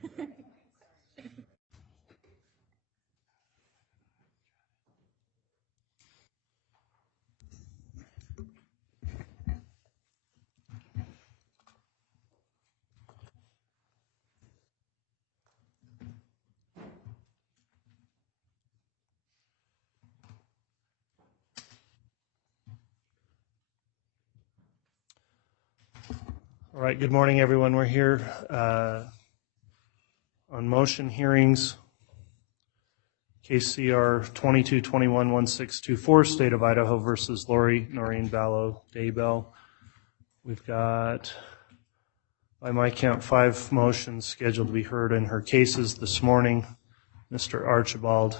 All right, good morning, everyone. We're here on motion hearings, case CR 2221-1624, State of Idaho versus Lori Daybell. We've got, by my count, 5 motions scheduled to be heard in her cases this morning. Mr. Archibald,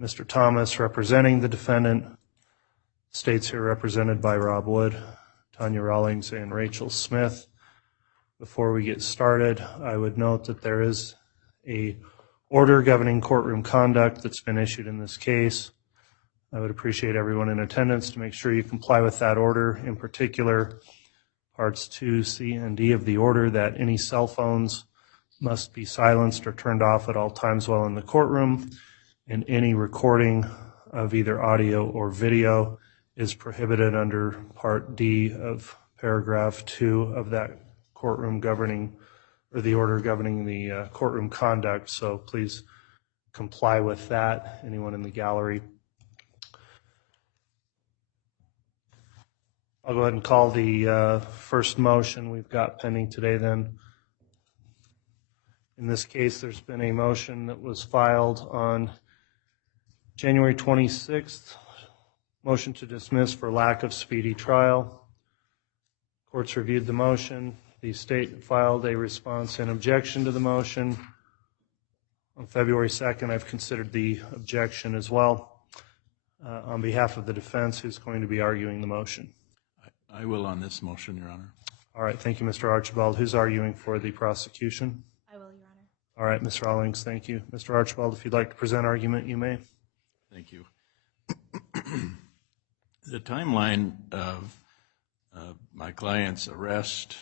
Mr. Thomas representing the defendant, states here represented by Rob Wood, Tanya Rawlings, and Rachel Smith. Before we get started, I would note that there is a order governing courtroom conduct that's been issued in this case. I would appreciate everyone in attendance to make sure you comply with that order. In particular, parts 2, C, and D of the order, that any cell phones must be silenced or turned off at all times while in the courtroom, and any recording of either audio or video is prohibited under Part D of Paragraph 2 of that courtroom governing, or the order governing the courtroom conduct. So please comply with that, anyone in the gallery. I'll go ahead and call the first motion we've got pending today then. In this case, there's been a motion that was filed on January 26th, motion to dismiss for lack of speedy trial. Courts reviewed the motion. The state filed a response and objection to the motion. On February 2nd, I've considered the objection as well. On behalf of the defense, who's going to be arguing the motion? I will on this motion, Your Honor. All right, thank you, Mr. Archibald. Who's arguing for the prosecution? I will, Your Honor. All right, Ms. Rawlings, thank you. Mr. Archibald, if you'd like to present argument, you may. Thank you. The timeline of my client's arrest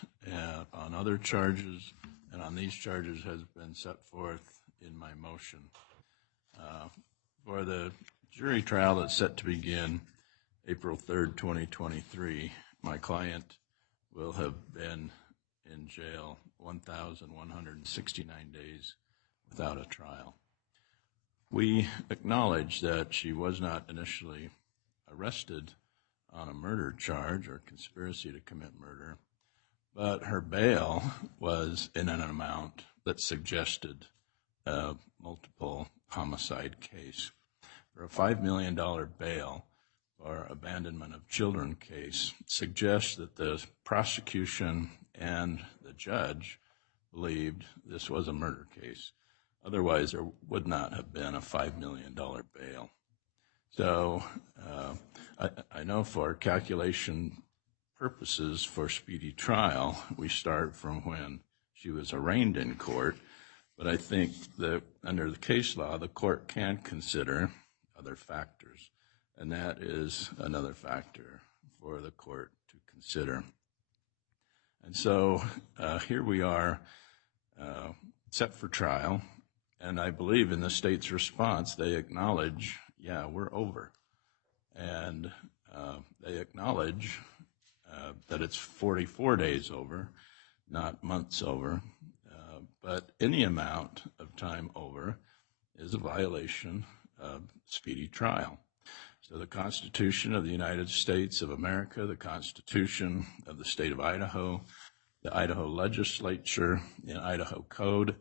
on other charges and on these charges has been set forth in my motion. For the jury trial that's set to begin April 3rd, 2023, my client will have been in jail 1,169 days without a trial. We acknowledge that she was not initially arrested on a murder charge or conspiracy to commit murder, but her bail was in an amount that suggested a multiple homicide case. For a $5 million bail for abandonment of children case suggests that the prosecution and the judge believed this was a murder case. Otherwise, there would not have been a $5 million bail. So I know for calculation purposes for speedy trial, we start from when she was arraigned in court, but I think that under the case law, the court can consider other factors, and that is another factor for the court to consider. And so here we are set for trial, and I believe in the state's response, they acknowledge, yeah, we're over. And they acknowledge that it's 44 days over, not months over, but any amount of time over is a violation of speedy trial. So the Constitution of the United States of America, the Constitution of the state of Idaho, the Idaho legislature, the Idaho Code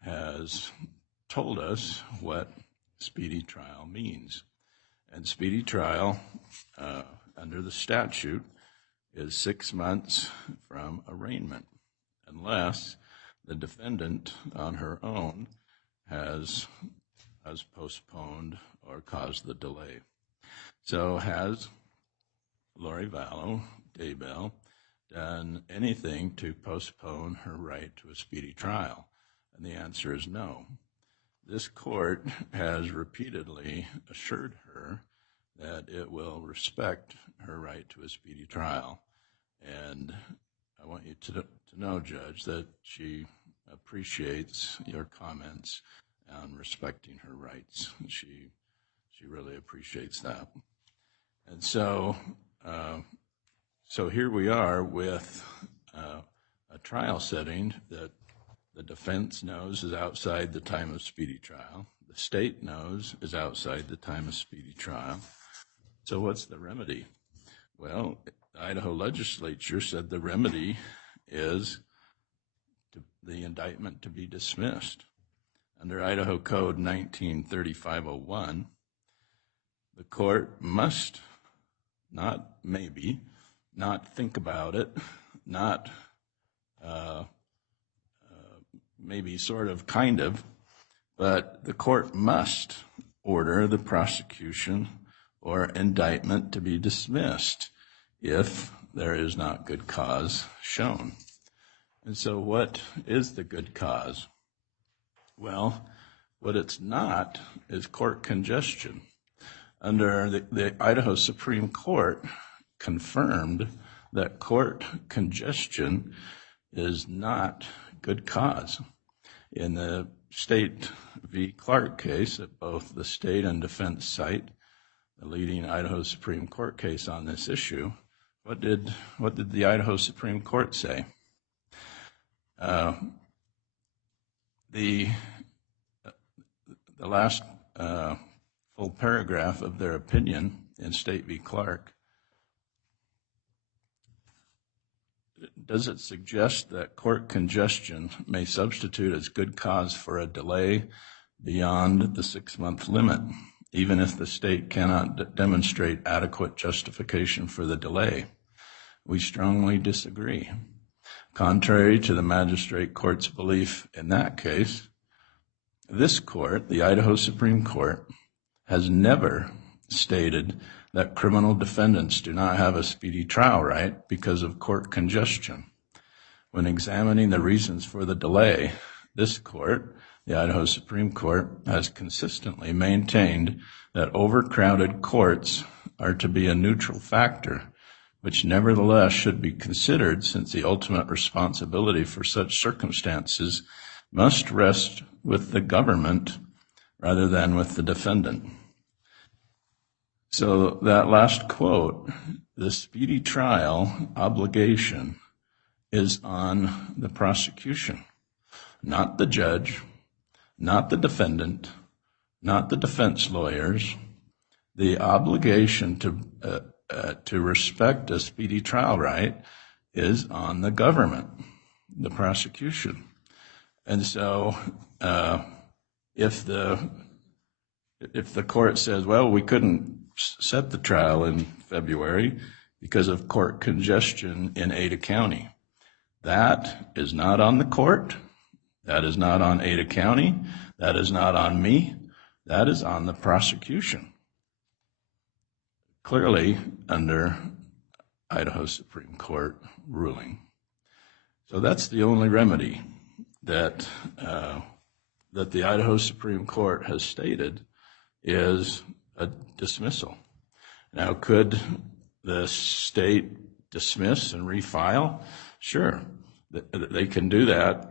has told us what speedy trial means. And speedy trial under the statute is 6 months from arraignment, unless the defendant on her own has postponed or caused the delay. So has Lori Daybell done anything to postpone her right to a speedy trial? And the answer is no. This court has repeatedly assured her that it will respect her right to a speedy trial. And I want you to know, Judge, that she appreciates your comments on respecting her rights. She really appreciates that. And so here we are with a trial setting that the defense knows is outside the time of speedy trial. The state knows is outside the time of speedy trial. So what's the remedy? Well, the Idaho legislature said the remedy is the indictment to be dismissed. Under Idaho Code 193501, the court must not think about it, not maybe sort of, kind of, but the court must order the prosecution or indictment to be dismissed if there is not good cause shown. And so what is the good cause? Well, what it's not is court congestion. Under the Idaho Supreme Court confirmed that court congestion is not good cause. In the State v. Clark case that both the state and defense cite, the leading Idaho Supreme Court case on this issue, what did the Idaho Supreme Court say? The last full paragraph of their opinion in State v. Clark, does it suggest that court congestion may substitute as good cause for a delay beyond the 6-month limit, even if the state cannot demonstrate adequate justification for the delay? We strongly disagree. Contrary to the magistrate court's belief in that case, this court, the Idaho Supreme Court, has never stated that criminal defendants do not have a speedy trial right because of court congestion. When examining the reasons for the delay, this court, the Idaho Supreme Court, has consistently maintained that overcrowded courts are to be a neutral factor, which nevertheless should be considered since the ultimate responsibility for such circumstances must rest with the government rather than with the defendant. So that last quote, the speedy trial obligation is on the prosecution, not the judge, not the defendant, not the defense lawyers. The obligation to respect a speedy trial right is on the government, the prosecution. And so if the court says, well, we couldn't set the trial in February because of court congestion in Ada County, that is not on the court, that is not on Ada County, that is not on me, that is on the prosecution. Clearly under Idaho Supreme Court ruling. So that's the only remedy that the Idaho Supreme Court has stated is a dismissal. Now, could the state dismiss and refile? Sure, they can do that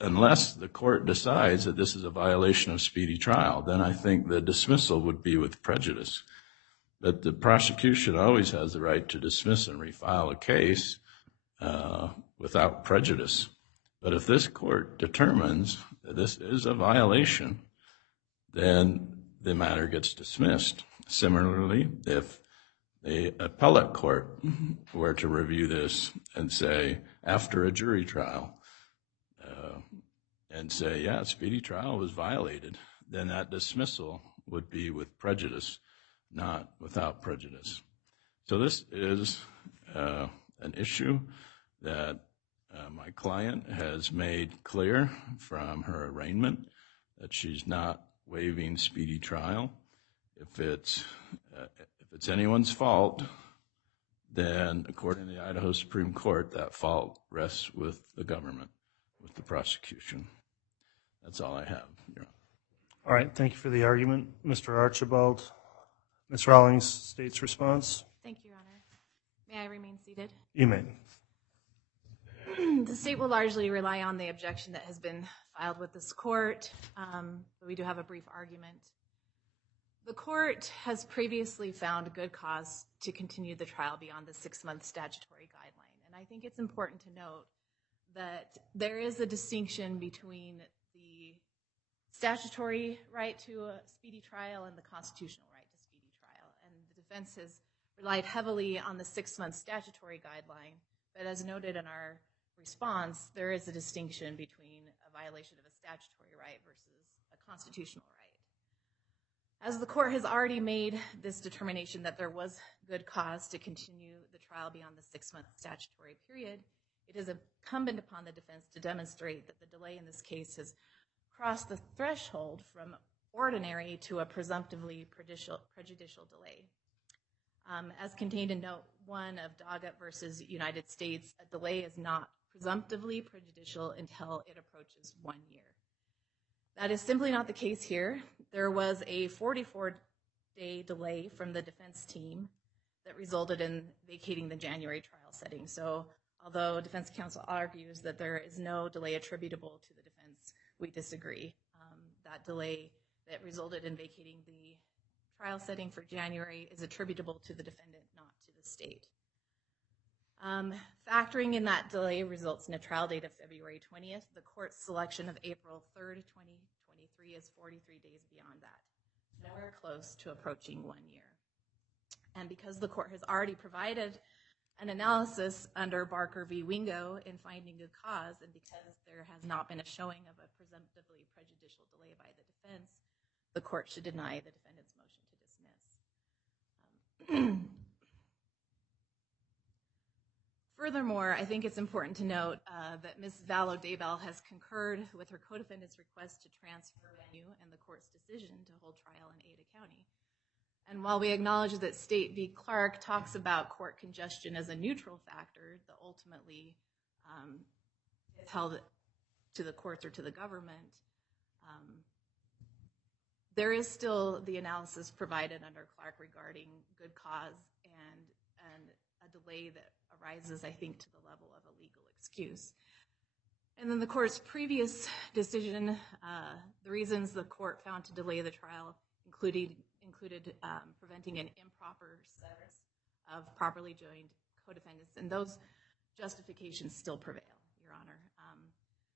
unless the court decides that this is a violation of speedy trial. Then I think the dismissal would be with prejudice. But the prosecution always has the right to dismiss and refile a case without prejudice. But if this court determines that this is a violation, then the matter gets dismissed. Similarly, if the appellate court were to review this and say, after a jury trial, and say, yeah, speedy trial was violated, then that dismissal would be with prejudice, not without prejudice. So this is an issue that my client has made clear from her arraignment that she's not waiving speedy trial. If it's anyone's fault, then according to the Idaho Supreme Court, that fault rests with the government, with the prosecution. That's all I have, Your Honor. All right, thank you for the argument. Mr. Archibald. Ms. Rawlings, state's response. Thank you, Your Honor. May I remain seated? You may. The state will largely rely on the objection that has been filed with this court, but we do have a brief argument. The court has previously found good cause to continue the trial beyond the 6-month statutory guideline. And I think it's important to note that there is a distinction between the statutory right to a speedy trial and the constitutional right to speedy trial. And the defense has relied heavily on the 6-month statutory guideline, but as noted in our response, there is a distinction between a violation of a statutory right versus a constitutional right. As the court has already made this determination that there was good cause to continue the trial beyond the 6-month statutory period, it is incumbent upon the defense to demonstrate that the delay in this case has crossed the threshold from ordinary to a presumptively prejudicial delay. As contained in Note 1 of Doggett versus United States, a delay is not presumptively prejudicial until it approaches 1 year. That is simply not the case here. There was a 44-day delay from the defense team that resulted in vacating the January trial setting. So although defense counsel argues that there is no delay attributable to the defense, we disagree. That delay that resulted in vacating the trial setting for January is attributable to the defendant, not to the state. Factoring in that delay results in a trial date of February 20th. The court's selection of April 3rd, 2023 is 43 days beyond that, nowhere close to approaching 1 year. And because the court has already provided an analysis under Barker v. Wingo in finding good cause, and because there has not been a showing of a presumptively prejudicial delay by the defense, the court should deny the defendant's motion to dismiss. Furthermore, I think it's important to note that Ms. Lori Daybell has concurred with her co-defendant's request to transfer venue and the court's decision to hold trial in Ada County. And while we acknowledge that State v. Clark talks about court congestion as a neutral factor that ultimately is held to the courts or to the government, there is still the analysis provided under Clark regarding good cause and a delay that arises, I think, to the level of a legal excuse. And then the court's previous decision, the reasons the court found to delay the trial included preventing an improper service of properly joined co-defendants, and those justifications still prevail, Your Honor.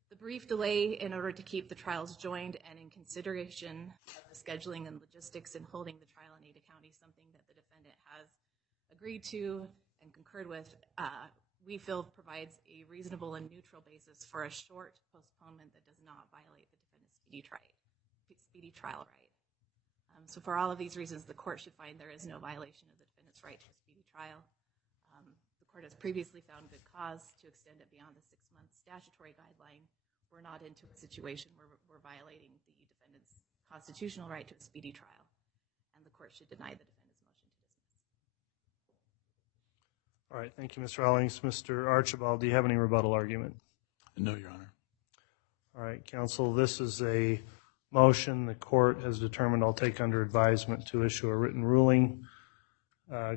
The brief delay in order to keep the trials joined and in consideration of the scheduling and logistics in holding the trial in Ada County, something that the defendant has agreed to and concurred with, we feel provides a reasonable and neutral basis for a short postponement that does not violate the defendant's speedy trial right. So for all of these reasons, the court should find there is no violation of the defendant's right to a speedy trial. The court has previously found good cause to extend it beyond the 6-month statutory guideline. We're not into a situation where we're violating the defendant's constitutional right to a speedy trial, and the court should deny the defendant's motion to dismiss. All right, thank you, Mr. Rawlings. Mr. Archibald, do you have any rebuttal argument? No, Your Honor. All right, counsel, this is a motion the court has determined I'll take under advisement to issue a written ruling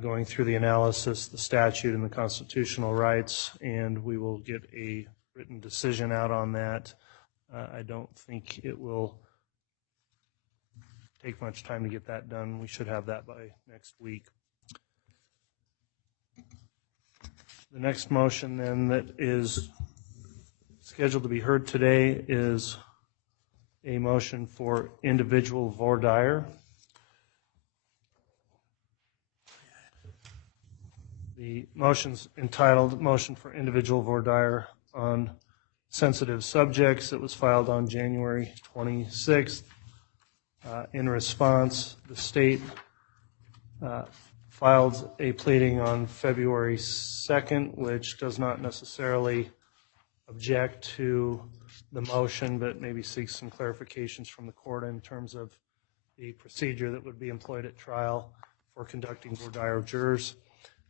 going through the analysis, the statute, and the constitutional rights, and we will get a written decision out on that. I don't think it will take much time to get that done. We should have that by next week. The next motion then that is scheduled to be heard today is a motion for individual voir dire. The motion's entitled Motion for Individual Voir Dire on Sensitive Subjects. It was filed on January 26th. In response, the state filed a pleading on February 2nd, which does not necessarily object to the motion, but maybe seeks some clarifications from the court in terms of the procedure that would be employed at trial for conducting voir dire jurors.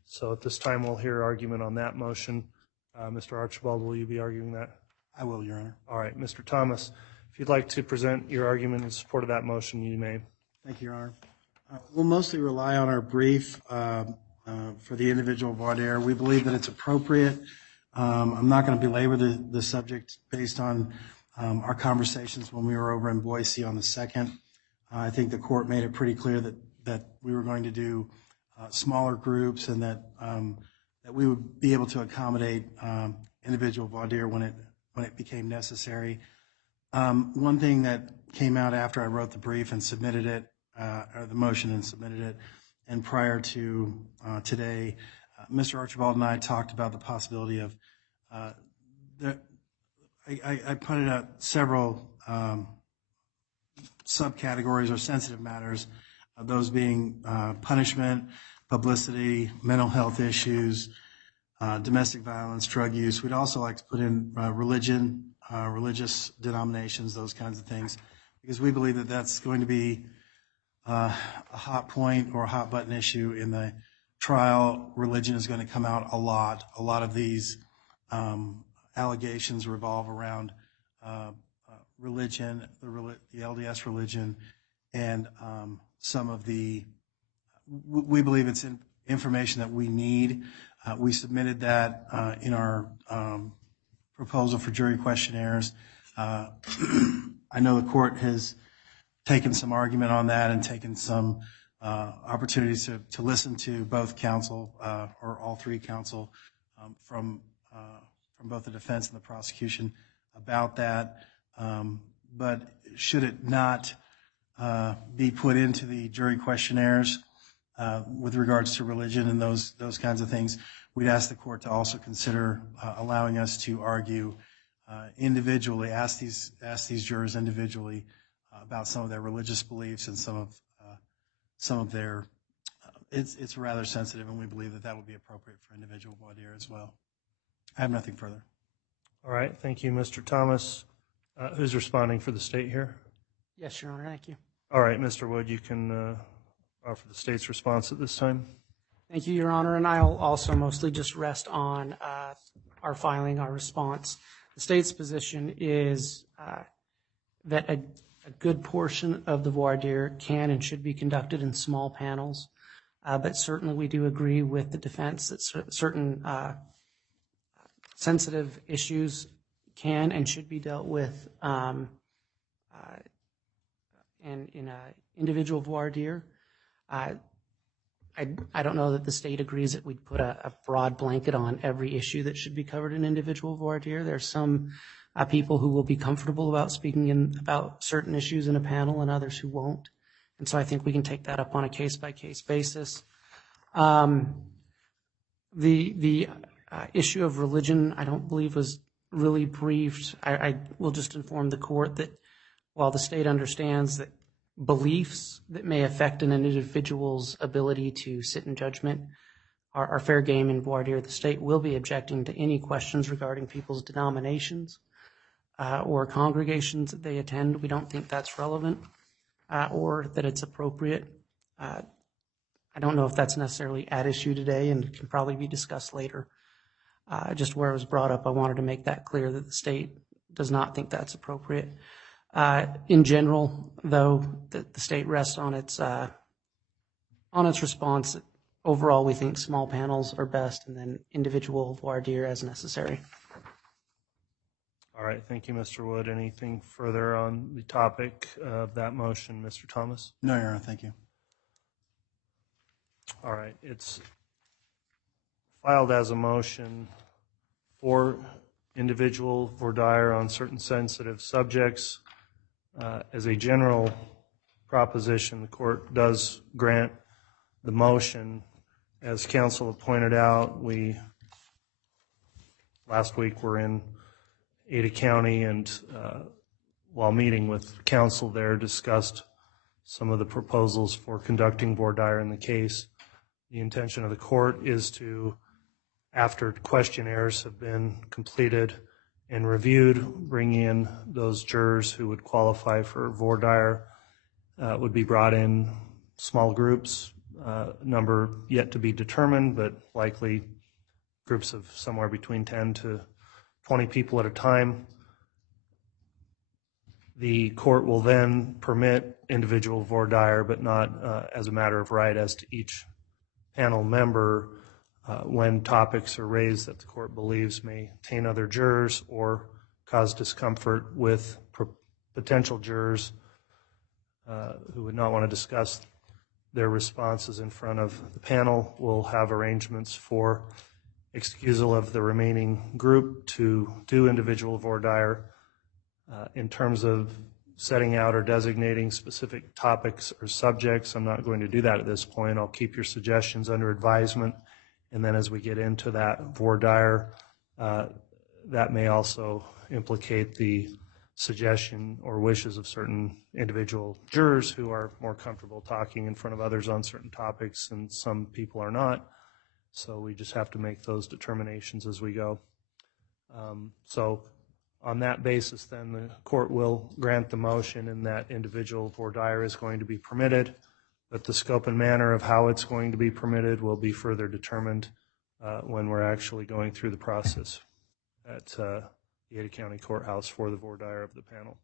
So at this time, we'll hear argument on that motion. Mr. Archibald, will you be arguing that? I will, Your Honor. All right. Mr. Thomas, if you'd like to present your argument in support of that motion, you may. Thank you, Your Honor. We'll mostly rely on our brief for the individual voir dire. We believe that it's appropriate I'm not going to belabor the subject based on our conversations when we were over in Boise on the 2nd. I think the court made it pretty clear that we were going to do smaller groups and that we would be able to accommodate individual voir dire when it became necessary. One thing that came out after I wrote the brief and submitted it, or the motion and submitted it, and prior to today, Mr. Archibald and I talked about the possibility of, I pointed out several subcategories or sensitive matters, those being punishment, publicity, mental health issues, domestic violence, drug use. We'd also like to put in religion, religious denominations, those kinds of things, because we believe that that's going to be a hot point or a hot button issue in the trial. Religion is going to come out a lot. A lot of these allegations revolve around religion, the LDS religion, and some of the, we believe it's information that we need. We submitted that in our proposal for jury questionnaires. I know the court has taken some argument on that and taken some opportunities to listen to both counsel or all three counsel from both the defense and the prosecution about that. But should it not be put into the jury questionnaires with regards to religion and those kinds of things, we'd ask the court to also consider allowing us to argue individually, ask these jurors individually about some of their religious beliefs and some of their. It's rather sensitive, and we believe that would be appropriate for individual voir dire as well. I have nothing further. All right, thank you, Mr. Thomas. Who's responding for the state here? Yes, Your Honor, thank you. All right, Mr. Wood, you can offer the state's response at this time. Thank you, Your Honor, and I'll also mostly just rest on our filing, our response. The state's position is that a good portion of the voir dire can and should be conducted in small panels, but certainly we do agree with the defense that certain sensitive issues can and should be dealt with in an individual voir dire. I don't know that the state agrees that we'd put a broad blanket on every issue that should be covered in individual voir dire. There's some people who will be comfortable about speaking about certain issues in a panel and others who won't. And so I think we can take that up on a case-by-case basis. The issue of religion, I don't believe was really briefed. I will just inform the court that while the state understands that beliefs that may affect an individual's ability to sit in judgment are fair game in voir dire, the state will be objecting to any questions regarding people's denominations or congregations that they attend. We don't think that's relevant or that it's appropriate. I don't know if that's necessarily at issue today and can probably be discussed later. Just where it was brought up, I wanted to make that clear that the state does not think that's appropriate. In general, though, the state rests on its response. Overall, we think small panels are best, and then individual voir dire as necessary. All right, thank you, Mr. Wood. Anything further on the topic of that motion, Mr. Thomas? No, Your Honor, thank you. All right, it's filed as a motion for individual voir dire on certain sensitive subjects. As a general proposition, the court does grant the motion. As counsel pointed out, we last week were in Ada County and while meeting with counsel there discussed some of the proposals for conducting voir dire in the case. The intention of the court is to, after questionnaires have been completed and reviewed, bring in those jurors who would qualify for voir dire. Would be brought in small groups, number yet to be determined, but likely groups of somewhere between 10 to 20 people at a time. The court will then permit individual voir dire, but not as a matter of right as to each panel member. when topics are raised that the court believes may taint other jurors or cause discomfort with potential jurors who would not want to discuss their responses in front of the panel. We'll have arrangements for excusal of the remaining group to do individual voir dire. In terms of setting out or designating specific topics or subjects, I'm not going to do that at this point. I'll keep your suggestions under advisement, and then as we get into that voir dire, that may also implicate the suggestion or wishes of certain individual jurors who are more comfortable talking in front of others on certain topics, and some people are not. So we just have to make those determinations as we go. So on that basis, then the court will grant the motion, and that individual voir dire is going to be permitted, but the scope and manner of how it's going to be permitted will be further determined when we're actually going through the process at the Ada County Courthouse for the voir dire of the panel.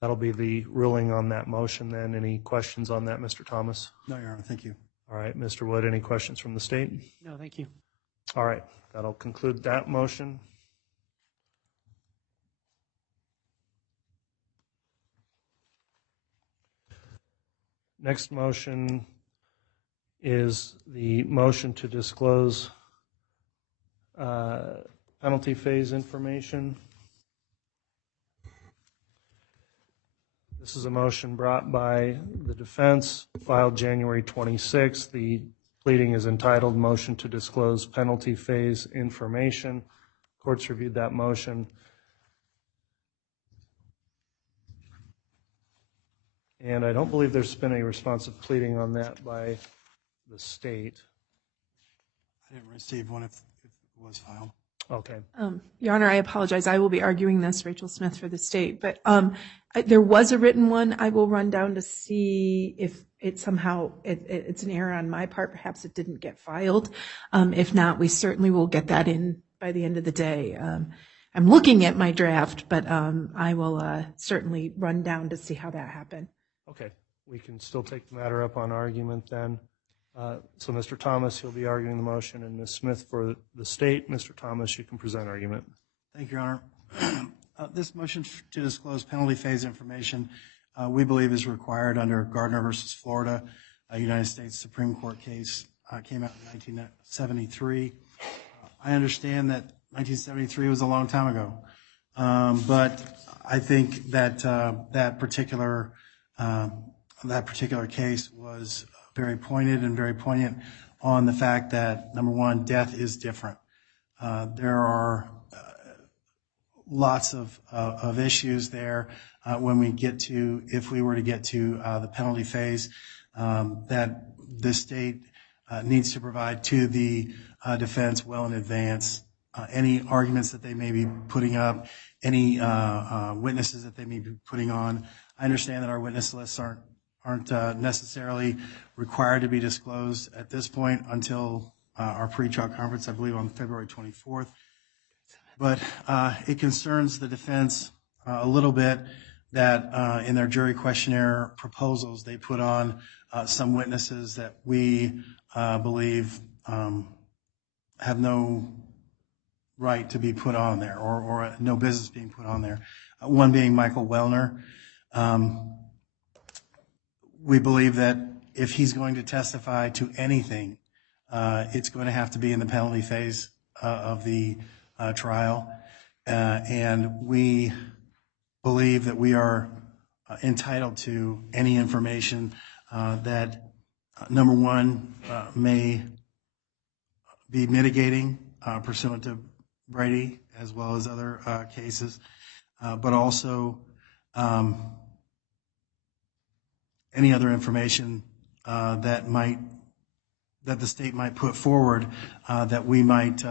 That'll be the ruling on that motion then. Any questions on that, Mr. Thomas? No, Your Honor, thank you. All right, Mr. Wood, any questions from the state? No, thank you. All right, that'll conclude that motion. Next motion is the motion to disclose penalty phase information. This is a motion brought by the defense, filed January 26th. The pleading is entitled Motion to Disclose Penalty Phase Information. Court's reviewed that motion. And I don't believe there's been a responsive pleading on that by the state. I didn't receive one if it was filed. Okay. Your Honor, I apologize. I will be arguing this, Rachel Smith, for the state. But there was a written one. I will run down to see if it somehow, it's an error on my part. Perhaps it didn't get filed. If not, we certainly will get that in by the end of the day. I'm looking at my draft, but I will certainly run down to see how that happened. Okay. We can still take the matter up on argument then. So Mr. Thomas, you'll be arguing the motion, and Ms. Smith for the state. Mr. Thomas, you can present argument. Thank you, Your Honor. This motion to disclose penalty phase information we believe is required under Gardner versus Florida, a United States Supreme Court case, came out in 1973. I understand that 1973 was a long time ago, but I think that that particular case was very pointed and very poignant on the fact that, number one, death is different. There are lots of issues there when we get to, if we were to get to the penalty phase, that the state needs to provide to the defense well in advance. Any arguments that they may be putting up, any witnesses that they may be putting on. I understand that our witness lists aren't necessarily required to be disclosed at this point until our pre-trial conference, I believe on February 24th. But it concerns the defense a little bit that in their jury questionnaire proposals, they put on some witnesses that we believe have no right to be put on there, or no business being put on there. One being Michael Wellner. We believe that if he's going to testify to anything, it's going to have to be in the penalty phase of the trial. And we believe that we are entitled to any information that, number one, may be mitigating pursuant to Brady as well as other cases, but also any other information that the state might put forward that we might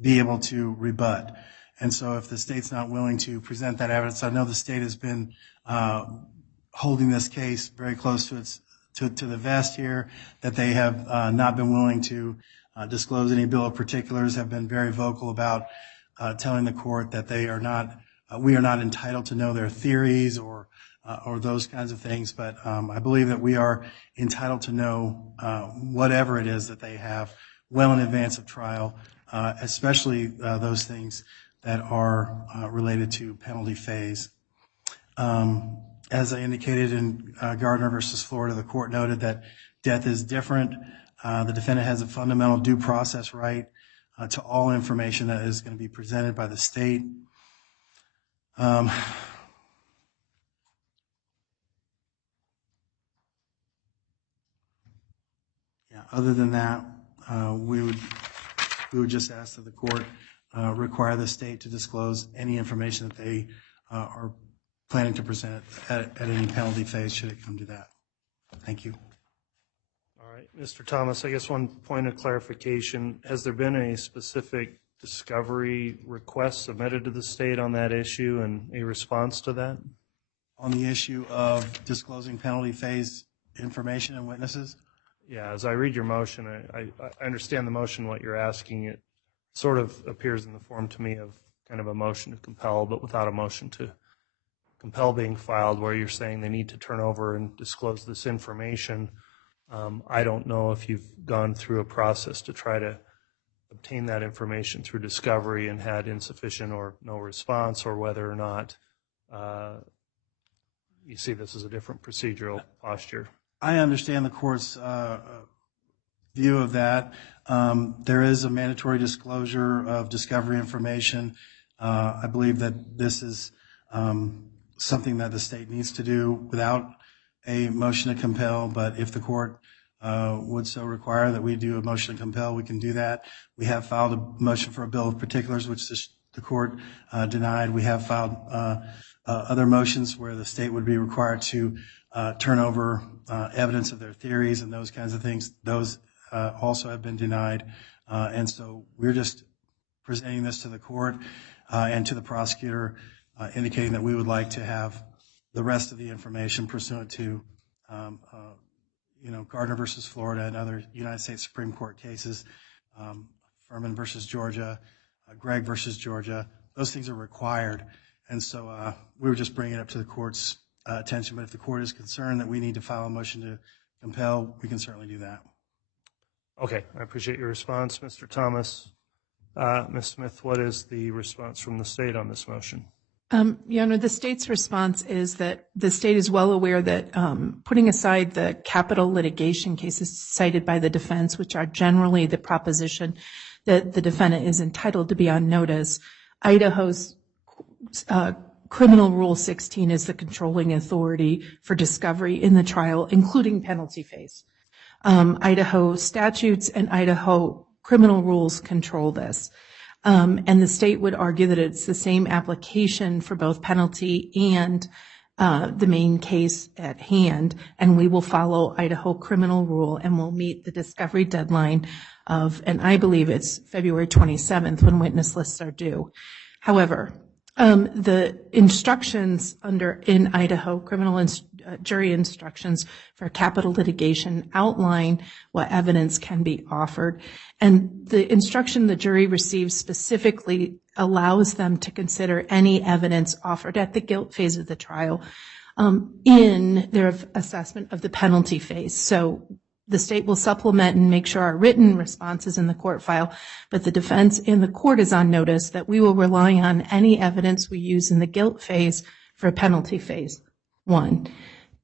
be able to rebut. And so if the state's not willing to present that evidence, I know the state has been holding this case very close to the vest here, that they have not been willing to disclose any bill of particulars, have been very vocal about telling the court that we are not entitled to know their theories or those kinds of things. But I believe that we are entitled to know whatever it is that they have well in advance of trial, especially those things that are related to penalty phase. As I indicated in Gardner versus Florida, the court noted that death is different. The defendant has a fundamental due process right to all information that is going to be presented by the state. Other than that, we would just ask that the court require the state to disclose any information that they are planning to present at any penalty phase should it come to that. Thank you. All right, Mr. Thomas, I guess one point of clarification. Has there been a specific discovery request submitted to the state on that issue and a response to that? On the issue of disclosing penalty phase information and witnesses? Yeah, as I read your motion, I understand the motion, what you're asking. It sort of appears in the form to me of kind of a motion to compel, but without a motion to compel being filed, where you're saying they need to turn over and disclose this information. I don't know if you've gone through a process to try to obtain that information through discovery and had insufficient or no response, or whether or not you see this as a different procedural posture. I understand the court's view of that. There is a mandatory disclosure of discovery information. I believe that this is something that the state needs to do without a motion to compel, but if the court would so require that we do a motion to compel, we can do that. We have filed a motion for a bill of particulars, which the court denied. We have filed other motions where the state would be required to turn over evidence of their theories and those kinds of things. Those also have been denied. And so we're just presenting this to the court and to the prosecutor, indicating that we would like to have the rest of the information pursuant to Gardner versus Florida and other United States Supreme Court cases, Furman versus Georgia, Gregg versus Georgia. Those things are required. And so we were just bringing it up to the court's attention. But if the court is concerned that we need to file a motion to compel, we can certainly do that. Okay, I appreciate your response, Mr. Thomas. Ms. Smith, what is the response from the state on this motion? Your Honor, the state's response is that the state is well aware that putting aside the capital litigation cases cited by the defense, which are generally the proposition that the defendant is entitled to be on notice, Idaho's Criminal Rule 16 is the controlling authority for discovery in the trial, including penalty phase. Idaho statutes and Idaho criminal rules control this. And the state would argue that it's the same application for both penalty and the main case at hand, and we will follow Idaho criminal rule and will meet the discovery deadline of, and I believe it's February 27th when witness lists are due. However, the instructions in Idaho criminal jury instructions for capital litigation outline what evidence can be offered, and the instruction the jury receives specifically allows them to consider any evidence offered at the guilt phase of the trial in their assessment of the penalty phase. So the state will supplement and make sure our written response is in the court file, but the defense in the court is on notice that we will rely on any evidence we use in the guilt phase for a penalty phase. 1.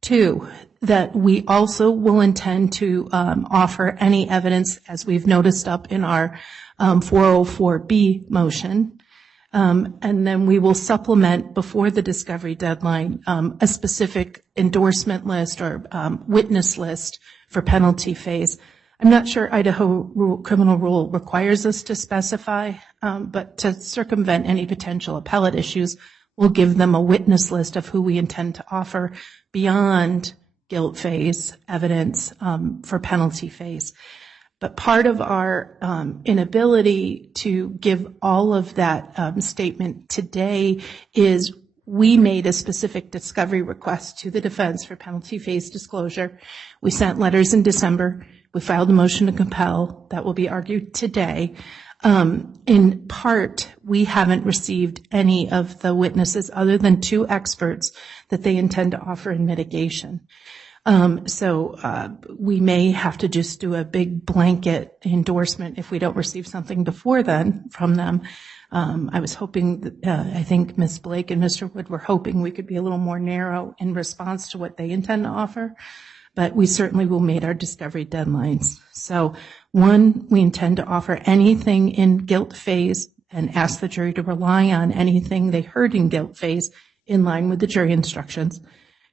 2, that we also will intend to offer any evidence, as we've noticed up in our 404B motion, and then we will supplement before the discovery deadline a specific endorsement list or witness list for penalty phase. I'm not sure Idaho criminal rule requires us to specify, but to circumvent any potential appellate issues, we'll give them a witness list of who we intend to offer beyond guilt phase evidence for penalty phase. But part of our inability to give all of that statement today is we made a specific discovery request to the defense for penalty phase disclosure. We sent letters in December. We filed a motion to compel that will be argued today. In part, we haven't received any of the witnesses other than 2 experts that they intend to offer in mitigation. We may have to just do a big blanket endorsement if we don't receive something before then from them. I was hoping that, I think Ms. Blake and Mr. Wood were hoping we could be a little more narrow in response to what they intend to offer, but we certainly will meet our discovery deadlines. So one, we intend to offer anything in guilt phase and ask the jury to rely on anything they heard in guilt phase in line with the jury instructions.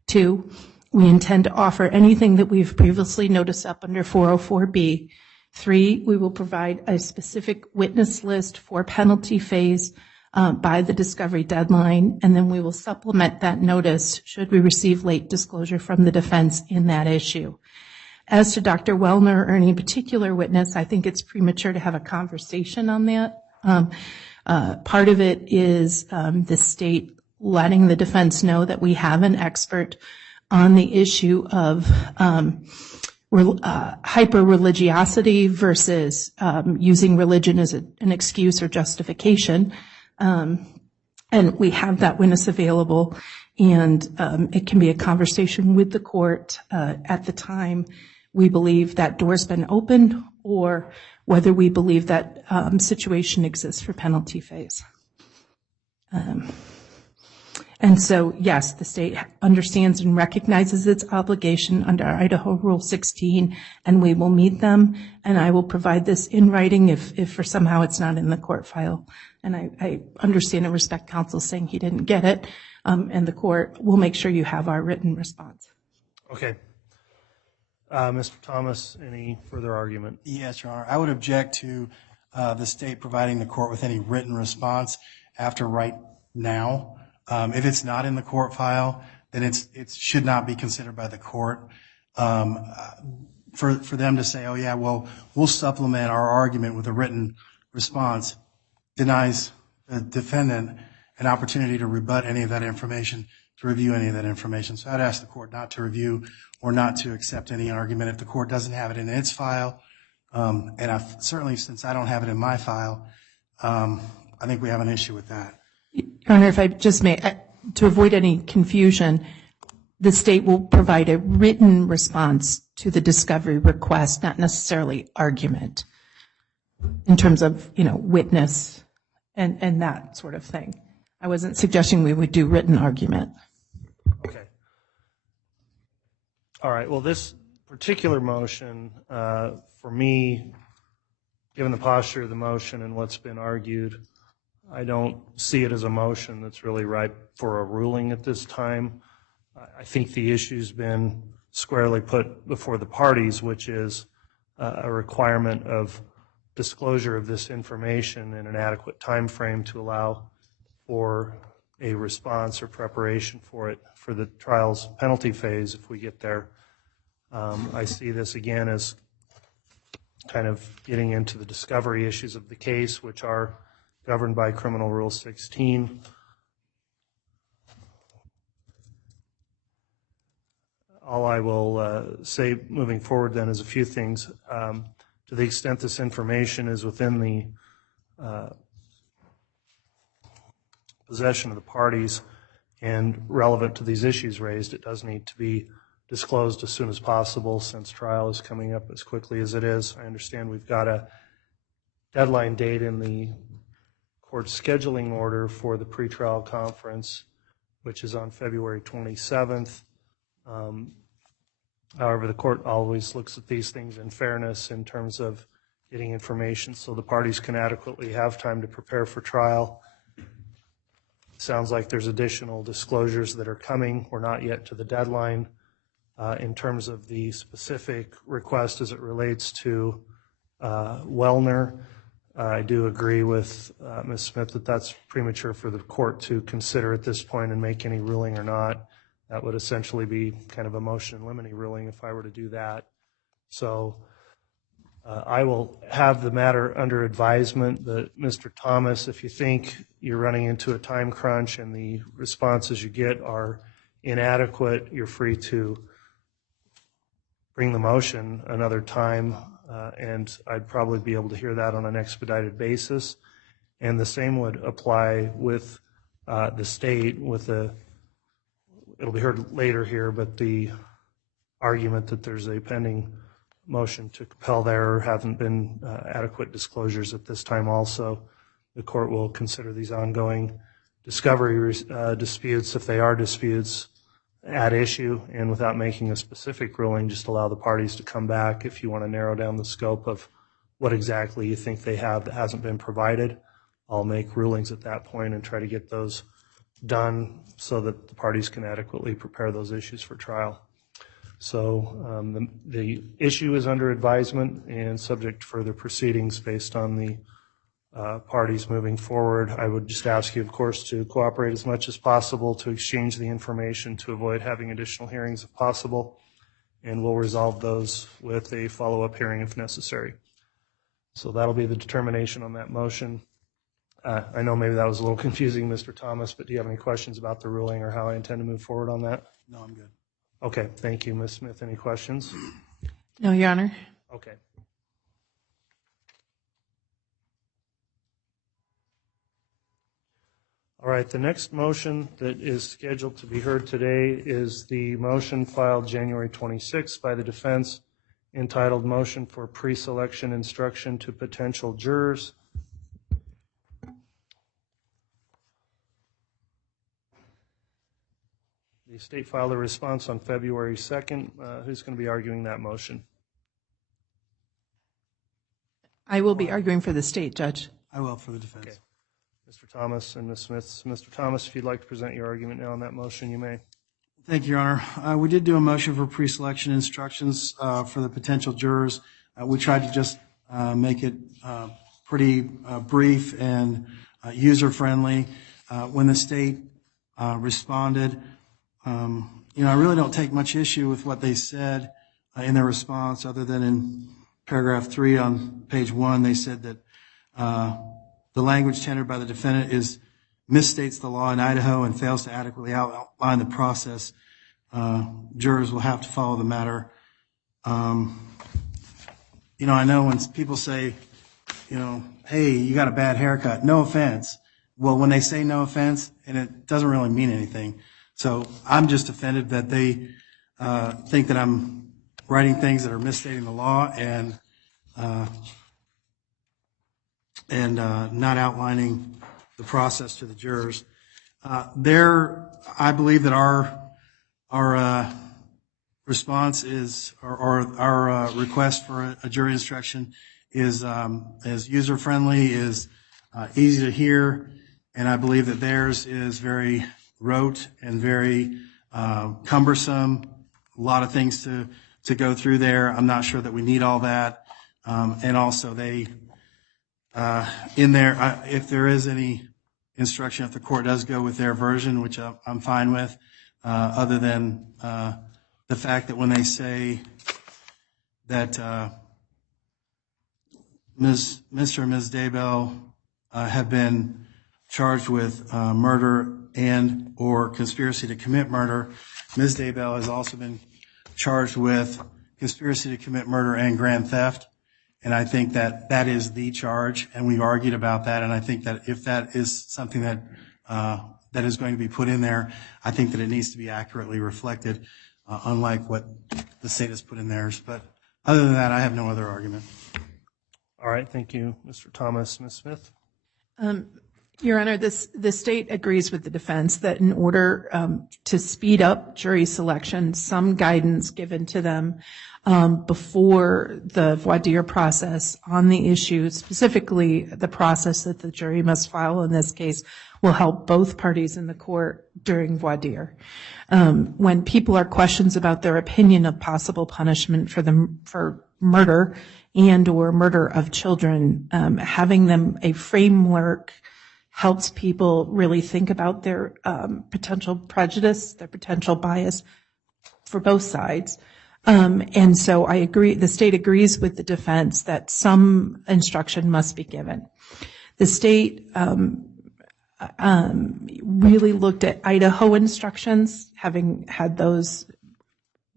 Two, we intend to offer anything that we've previously noticed up under 404B. Three, we will provide a specific witness list for penalty phase by the discovery deadline, and then we will supplement that notice should we receive late disclosure from the defense in that issue. As to Dr. Wellner or any particular witness, I think it's premature to have a conversation on that. Part of it is the state letting the defense know that we have an expert on the issue of hyper-religiosity versus using religion as an excuse or justification. And we have that witness available, and it can be a conversation with the court at the time we believe that door's been opened or whether we believe that situation exists for penalty phase. And so, yes, the state understands and recognizes its obligation under Idaho Rule 16, and we will meet them, and I will provide this in writing if for somehow it's not in the court file. And I understand and respect counsel saying he didn't get it, and the court will make sure you have our written response. Okay. Mr. Thomas, any further argument? Yes, Your Honor. I would object to the state providing the court with any written response after right now. If it's not in the court file, then it should not be considered by the court. For them to say, oh yeah, well, we'll supplement our argument with a written response denies the defendant an opportunity to rebut any of that information, to review any of that information. So I'd ask the court not to review or not to accept any argument if the court doesn't have it in its file. And certainly, since I don't have it in my file, I think we have an issue with that. Your Honor, if I just may, to avoid any confusion, the state will provide a written response to the discovery request, not necessarily argument, in terms of, witness and that sort of thing. I wasn't suggesting we would do written argument. Okay. All right. Well, this particular motion, for me, given the posture of the motion and what's been argued, I don't see it as a motion that's really ripe for a ruling at this time. I think the issue's been squarely put before the parties, which is a requirement of disclosure of this information in an adequate time frame to allow for a response or preparation for it for the trial's penalty phase if we get there. I see this again as kind of getting into the discovery issues of the case, which are governed by Criminal Rule 16. All I will say moving forward then is a few things. To the extent this information is within the possession of the parties and relevant to these issues raised, it does need to be disclosed as soon as possible since trial is coming up as quickly as it is. I understand we've got a deadline date in the court scheduling order for the pretrial conference, which is on February 27th. However, the court always looks at these things in fairness in terms of getting information so the parties can adequately have time to prepare for trial. It sounds like there's additional disclosures that are coming. We're not yet to the deadline. In terms of the specific request as it relates to Wellner, I do agree with Ms. Smith that that's premature for the court to consider at this point and make any ruling or not. That would essentially be kind of a motion in limine ruling if I were to do that. So I will have the matter under advisement that Mr. Thomas, if you think you're running into a time crunch and the responses you get are inadequate, you're free to bring the motion another time, and I'd probably be able to hear that on an expedited basis. And the same would apply with the state with it'll be heard later here, but the argument that there's a pending motion to compel there or haven't been adequate disclosures at this time also. The court will consider these ongoing discovery disputes, if they are disputes, at issue, and without making a specific ruling, just allow the parties to come back if you want to narrow down the scope of what exactly you think they have that hasn't been provided. I'll make rulings at that point and try to get those done so that the parties can adequately prepare those issues for trial. So the issue is under advisement and subject to further proceedings based on the parties moving forward. I would just ask you, of course, to cooperate as much as possible to exchange the information to avoid having additional hearings if possible, and we'll resolve those with a follow-up hearing if necessary. So that'll be the determination on that motion. I know maybe that was a little confusing, Mr. Thomas, but do you have any questions about the ruling or how I intend to move forward on that? No, I'm good. Okay, thank you. Ms. Smith, any questions? No, Your Honor. Okay. All right, the next motion that is scheduled to be heard today is the motion filed January 26th by the defense entitled Motion for Pre-Selection Instruction to Potential Jurors. The state filed a response on February 2nd. Who's going to be arguing that motion? I will be arguing for the state, Judge. I will for the defense. Okay. Mr. Thomas and Ms. Smith. Mr. Thomas, if you'd like to present your argument now on that motion, you may. Thank you, Your Honor. We did do a motion for pre-selection instructions for the potential jurors. We tried to just make it pretty brief and user-friendly. When the state responded, I really don't take much issue with what they said in their response, other than in paragraph 3 on page 1, they said that the language tendered by the defendant misstates the law in Idaho and fails to adequately outline the process. Jurors will have to follow the matter. I know when people say, hey, you got a bad haircut, no offense. Well, when they say no offense, and it doesn't really mean anything. So I'm just offended that they think that I'm writing things that are misstating the law and not outlining the process to the jurors. I believe that our response is, or our request for a jury instruction is user-friendly, is easy to hear, and I believe that theirs is very rote and very cumbersome. A lot of things to go through there. I'm not sure that we need all that. And also they, in there, if there is any instruction, if the court does go with their version, which I'm fine with, other than the fact that when they say that Mr. and Ms. Daybell have been charged with murder and or conspiracy to commit murder, Ms. Daybell has also been charged with conspiracy to commit murder and grand theft. And I think that that is the charge, and we've argued about that. And I think that if that is something that that is going to be put in there, I think that it needs to be accurately reflected, unlike what the state has put in theirs. But other than that, I have no other argument. All right, thank you, Mr. Thomas. Ms. Smith? Your Honor, the state agrees with the defense that in order to speed up jury selection, some guidance given to them before the voir dire process on the issue, specifically the process that the jury must follow in this case, will help both parties in the court during voir dire. When people are questions about their opinion of possible punishment for murder and or murder of children, having them a framework helps people really think about their potential prejudice, their potential bias for both sides. And so I agree, the state agrees with the defense that some instruction must be given. The state really looked at Idaho instructions, having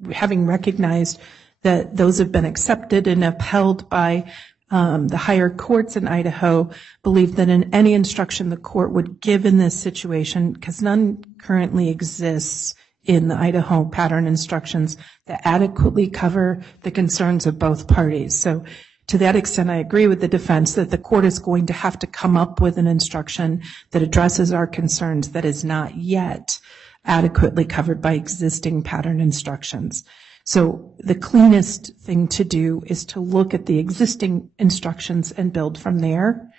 recognized that those have been accepted and upheld by the higher courts in Idaho, believe that in any instruction the court would give in this situation, because none currently exists in the Idaho pattern instructions that adequately cover the concerns of both parties. So to that extent, I agree with the defense that the court is going to have to come up with an instruction that addresses our concerns that is not yet adequately covered by existing pattern instructions. So the cleanest thing to do is to look at the existing instructions and build from there.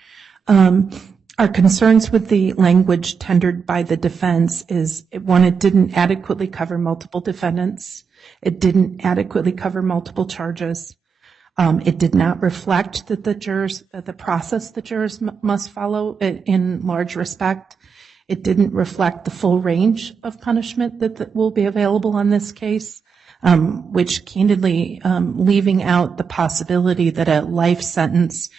Our concerns with the language tendered by the defense is, one, it didn't adequately cover multiple defendants. It didn't adequately cover multiple charges. It did not reflect that the process the jurors must follow in large respect. It didn't reflect the full range of punishment that will be available on this case, which candidly, leaving out the possibility that a life sentence,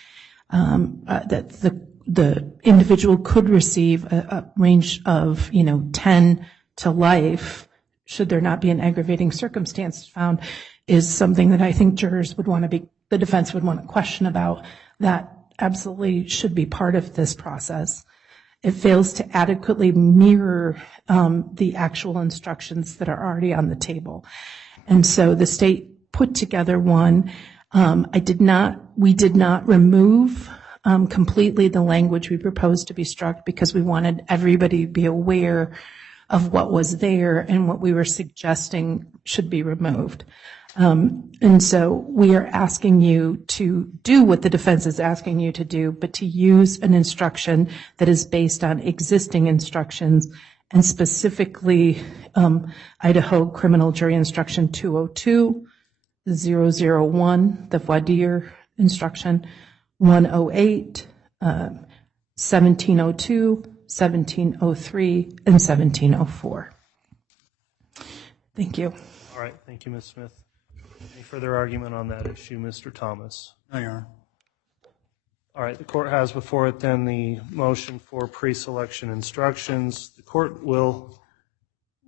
that the individual could receive a range of, 10 to life, should there not be an aggravating circumstance found, is something that I think jurors would want to the defense would want to question about. That absolutely should be part of this process. It fails to adequately mirror the actual instructions that are already on the table. And so the state put together one. We did not remove completely the language we proposed to be struck because we wanted everybody to be aware of what was there and what we were suggesting should be removed. And so we are asking you to do what the defense is asking you to do, but to use an instruction that is based on existing instructions, and specifically Idaho Criminal Jury Instruction 202, 001, the voir dire instruction, 108, 1702, 1703, and 1704. Thank you. All right, thank you, Ms. Smith. Any further argument on that issue, Mr. Thomas? No, Your Honor. All right, the court has before it then the motion for pre-selection instructions. The court will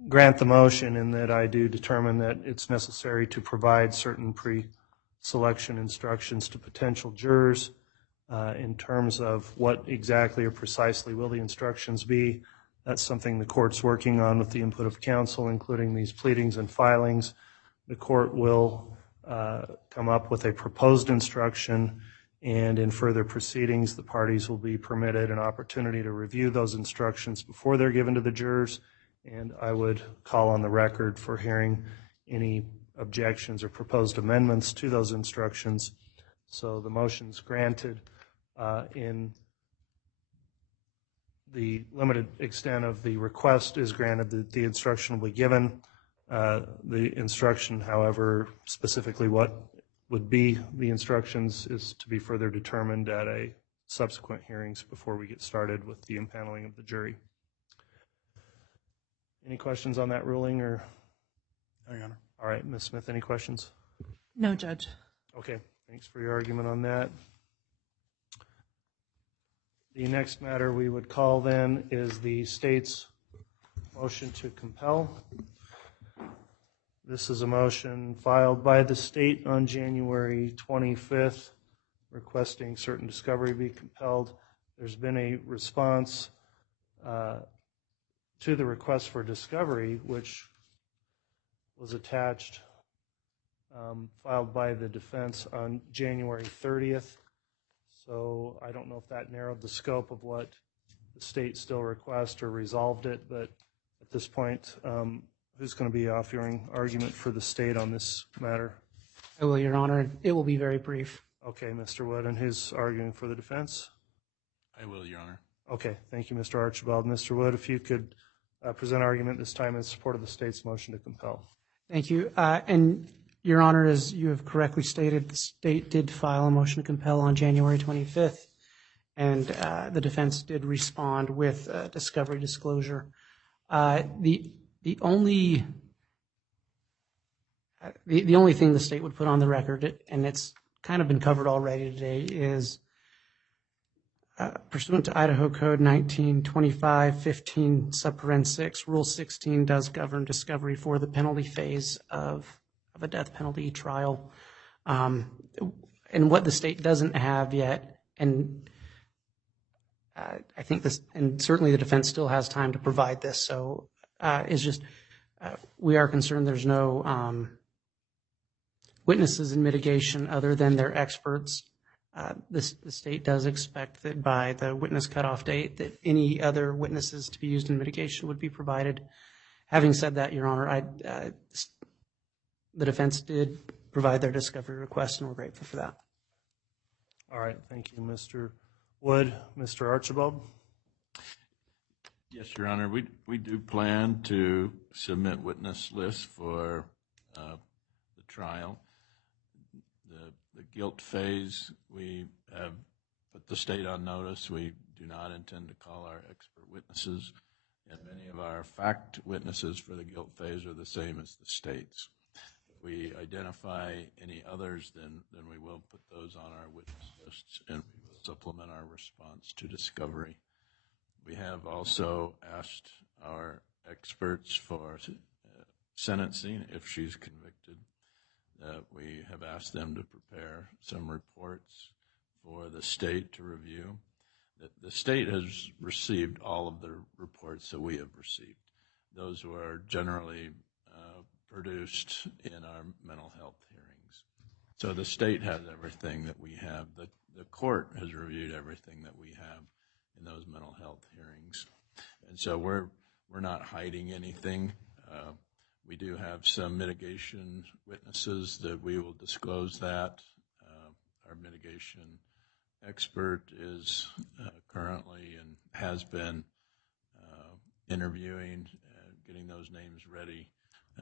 grant the motion in that I do determine that it's necessary to provide certain pre-selection instructions to potential jurors in terms of what exactly or precisely will the instructions be. That's something the court's working on with the input of counsel, including these pleadings and filings. The court will come up with a proposed instruction, and in further proceedings, the parties will be permitted an opportunity to review those instructions before they're given to the jurors, and I would call on the record for hearing any objections or proposed amendments to those instructions. So the motion's granted in the limited extent of the request is granted that the instruction will be given. The instruction, however, specifically what would be the instructions is to be further determined at a subsequent hearings before we get started with the impaneling of the jury. Any questions on that ruling? Or? No, Your Honor. All right, Ms. Smith, any questions? No, Judge. Okay, thanks for your argument on that. The next matter we would call then is the state's motion to compel. This is a motion filed by the state on January 25th requesting certain discovery be compelled. There's been a response to the request for discovery, which was attached, filed by the defense on January 30th. So I don't know if that narrowed the scope of what the state still requests or resolved it, but at this point, who's going to be offering argument for the state on this matter? I will, Your Honor. It will be very brief. Okay, Mr. Wood, and who's arguing for the defense? I will, Your Honor. Okay, thank you, Mr. Archibald. Mr. Wood, if you could present argument this time in support of the state's motion to compel. Thank you. And Your Honor, as you have correctly stated, the state did file a motion to compel on January 25th, and the defense did respond with discovery disclosure. The only thing the state would put on the record, and it's kind of been covered already today, is pursuant to Idaho Code 1925-15 subparen 6, Rule 16 does govern discovery for the penalty phase of a death penalty trial. And what the state doesn't have yet, and I think this, and certainly the defense still has time to provide this, so is just we are concerned there's no witnesses in mitigation other than their experts. The state does expect that by the witness cutoff date that any other witnesses to be used in mitigation would be provided. Having said that, Your Honor, the defense did provide their discovery request, and we're grateful for that. All right, thank you, Mr. Wood. Mr. Archibald? Yes, Your Honor, we do plan to submit witness lists for the trial. The guilt phase, we have put the state on notice. We do not intend to call our expert witnesses, and many of our fact witnesses for the guilt phase are the same as the state's. If we identify any others, then we will put those on our witness lists and we will supplement our response to discovery. We have also asked our experts for sentencing if she's convicted. We have asked them to prepare some reports for the state to review. The state has received all of the reports that we have received. Those were generally produced in our mental health hearings. So the state has everything that we have. The court has reviewed everything that we have in those mental health hearings. And so we're not hiding anything. We do have some mitigation witnesses that we will disclose that. Our mitigation expert is currently and has been interviewing, getting those names ready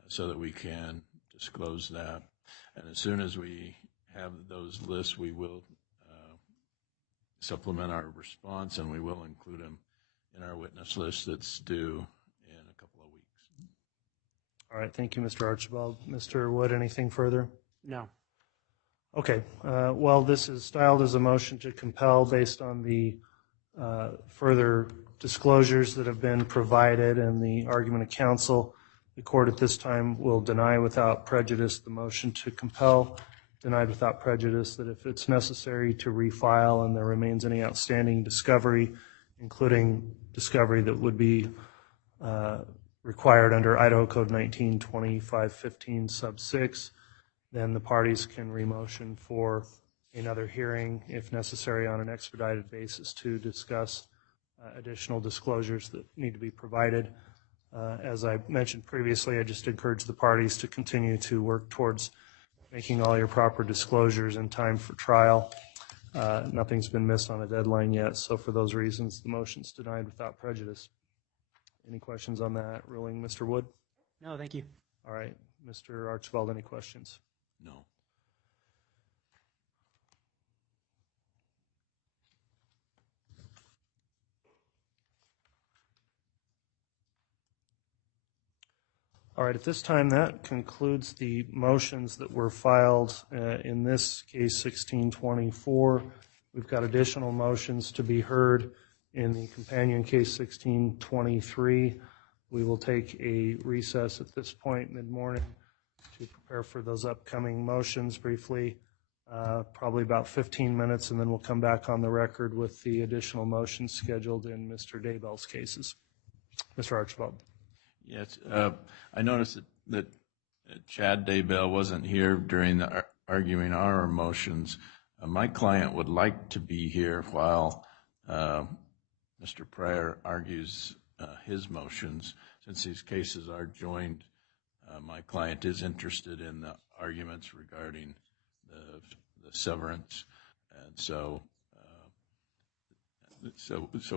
so that we can disclose that. And as soon as we have those lists, we will supplement our response, and we will include them in our witness list that's due in a couple of weeks. All right, thank you, Mr. Archibald. Mr. Wood, anything further? No. Okay, well, this is styled as a motion to compel based on the further disclosures that have been provided and the argument of counsel. The court at this time will deny without prejudice the motion to compel, denied without prejudice that if it's necessary to refile and there remains any outstanding discovery, including discovery that would be required under Idaho Code 192515 sub 6, then the parties can remotion for another hearing if necessary on an expedited basis to discuss additional disclosures that need to be provided. As I mentioned previously, I just encourage the parties to continue to work towards making all your proper disclosures in time for trial. Nothing's been missed on a deadline yet, so for those reasons, the motion's denied without prejudice. Any questions on that ruling, Mr. Wood? No, thank you. All right, Mr. Archibald, any questions? No. All right, at this time, that concludes the motions that were filed in this case 1624. We've got additional motions to be heard in the companion case 1623. We will take a recess at this point mid-morning to prepare for those upcoming motions briefly, probably about 15 minutes, and then we'll come back on the record with the additional motions scheduled in Mr. Daybell's cases. Mr. Archibald. Yes, I noticed that Chad Daybell wasn't here during the arguing our motions. My client would like to be here while Mr. Pryor argues his motions. Since these cases are joined, my client is interested in the arguments regarding the severance, and so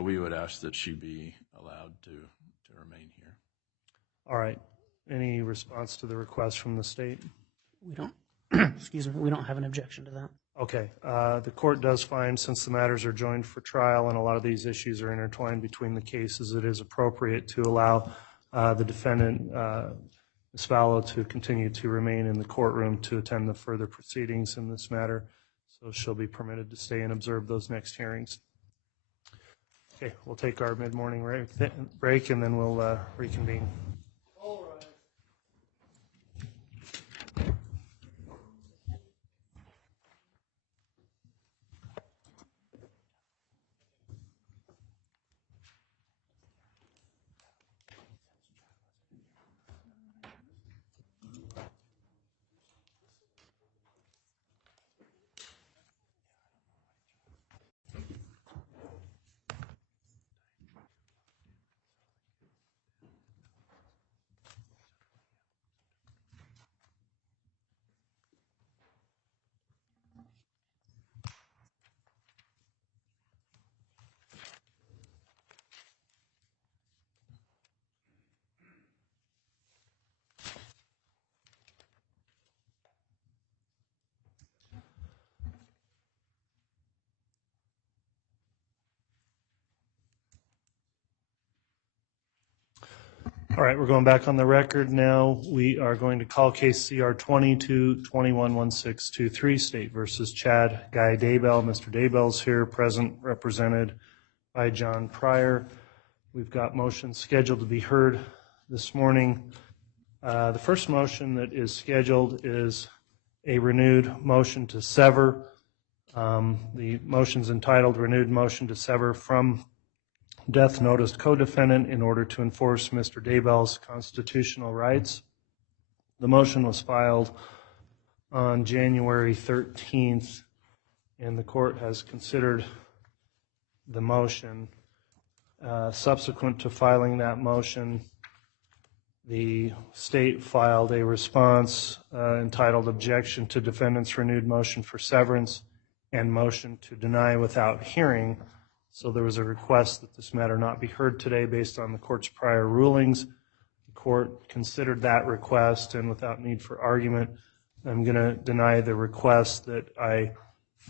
we would ask that she be allowed to remain here. All right. Any response to the request from the state? We don't, excuse me, we don't have an objection to that. Okay. The court does find, since the matters are joined for trial and a lot of these issues are intertwined between the cases, it is appropriate to allow the defendant, Ms. Fallow, to continue to remain in the courtroom to attend the further proceedings in this matter. So she'll be permitted to stay and observe those next hearings. Okay, we'll take our mid-morning break and then we'll reconvene. All right, we're going back on the record now. We are going to call case CR 22-211623, State versus Chad Guy Daybell. Mr. Daybell's here, present, represented by John Pryor. We've got motions scheduled to be heard this morning. The first motion that is scheduled is a renewed motion to sever. The motion's entitled Renewed Motion to Sever from Death Notice Co-Defendant in order to enforce Mr. Daybell's constitutional rights. The motion was filed on January 13th, and the court has considered the motion. Subsequent to filing that motion, the state filed a response entitled Objection to Defendant's Renewed Motion for Severance and Motion to Deny Without Hearing. So there was a request that this matter not be heard today based on the court's prior rulings. The court considered that request, and without need for argument, I'm going to deny the request that I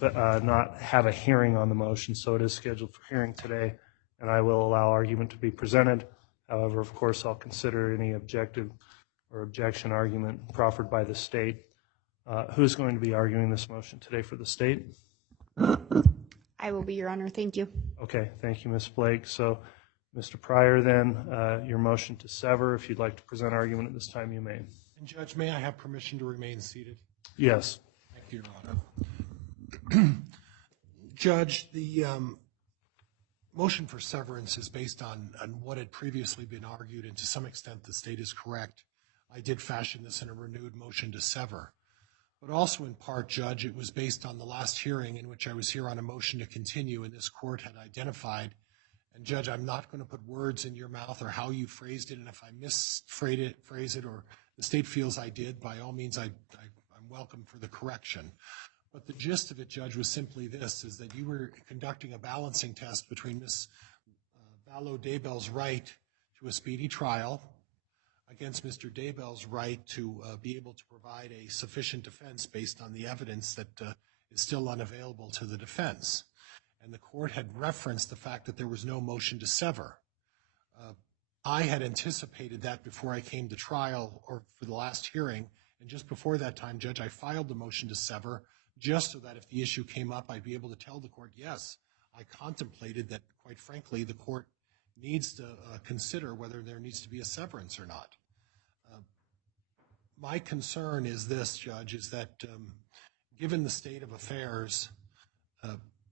not have a hearing on the motion. So it is scheduled for hearing today, and I will allow argument to be presented. However, of course, I'll consider any objective or objection argument proffered by the state. Who's going to be arguing this motion today for the state? I will be, Your Honor. Thank you. Okay, thank you, Ms. Blake. So, Mr. Pryor, then, your motion to sever. If you'd like to present argument at this time, you may. And Judge, may I have permission to remain seated? Yes. Thank you, Your Honor. Judge, the motion for severance is based on what had previously been argued, and to some extent the state is correct. I did fashion this in a renewed motion to sever. But also in part, Judge, it was based on the last hearing in which I was here on a motion to continue, and this court had identified, and Judge, I'm not going to put words in your mouth or how you phrased it, and if I phrase it or the state feels I did, by all means, I'm welcome for the correction. But the gist of it, Judge, was simply this, is that you were conducting a balancing test between Ms. Daybell's right to a speedy trial against Mr. Daybell's right to be able to provide a sufficient defense based on the evidence that is still unavailable to the defense. And the court had referenced the fact that there was no motion to sever. I had anticipated that before I came to trial or for the last hearing, and just before that time, Judge, I filed the motion to sever just so that if the issue came up, I'd be able to tell the court, yes, I contemplated that, quite frankly, the court needs to consider whether there needs to be a severance or not. My concern is this, Judge, is that given the state of affairs,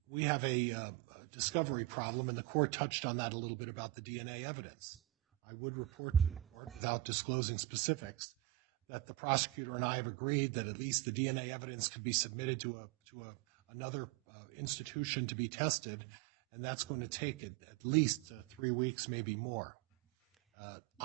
we have a discovery problem, and the court touched on that a little bit about the DNA evidence. I would report to the court, without disclosing specifics, that the prosecutor and I have agreed that at least the DNA evidence could be submitted to another institution to be tested, and that's going to take at least 3 weeks, maybe more.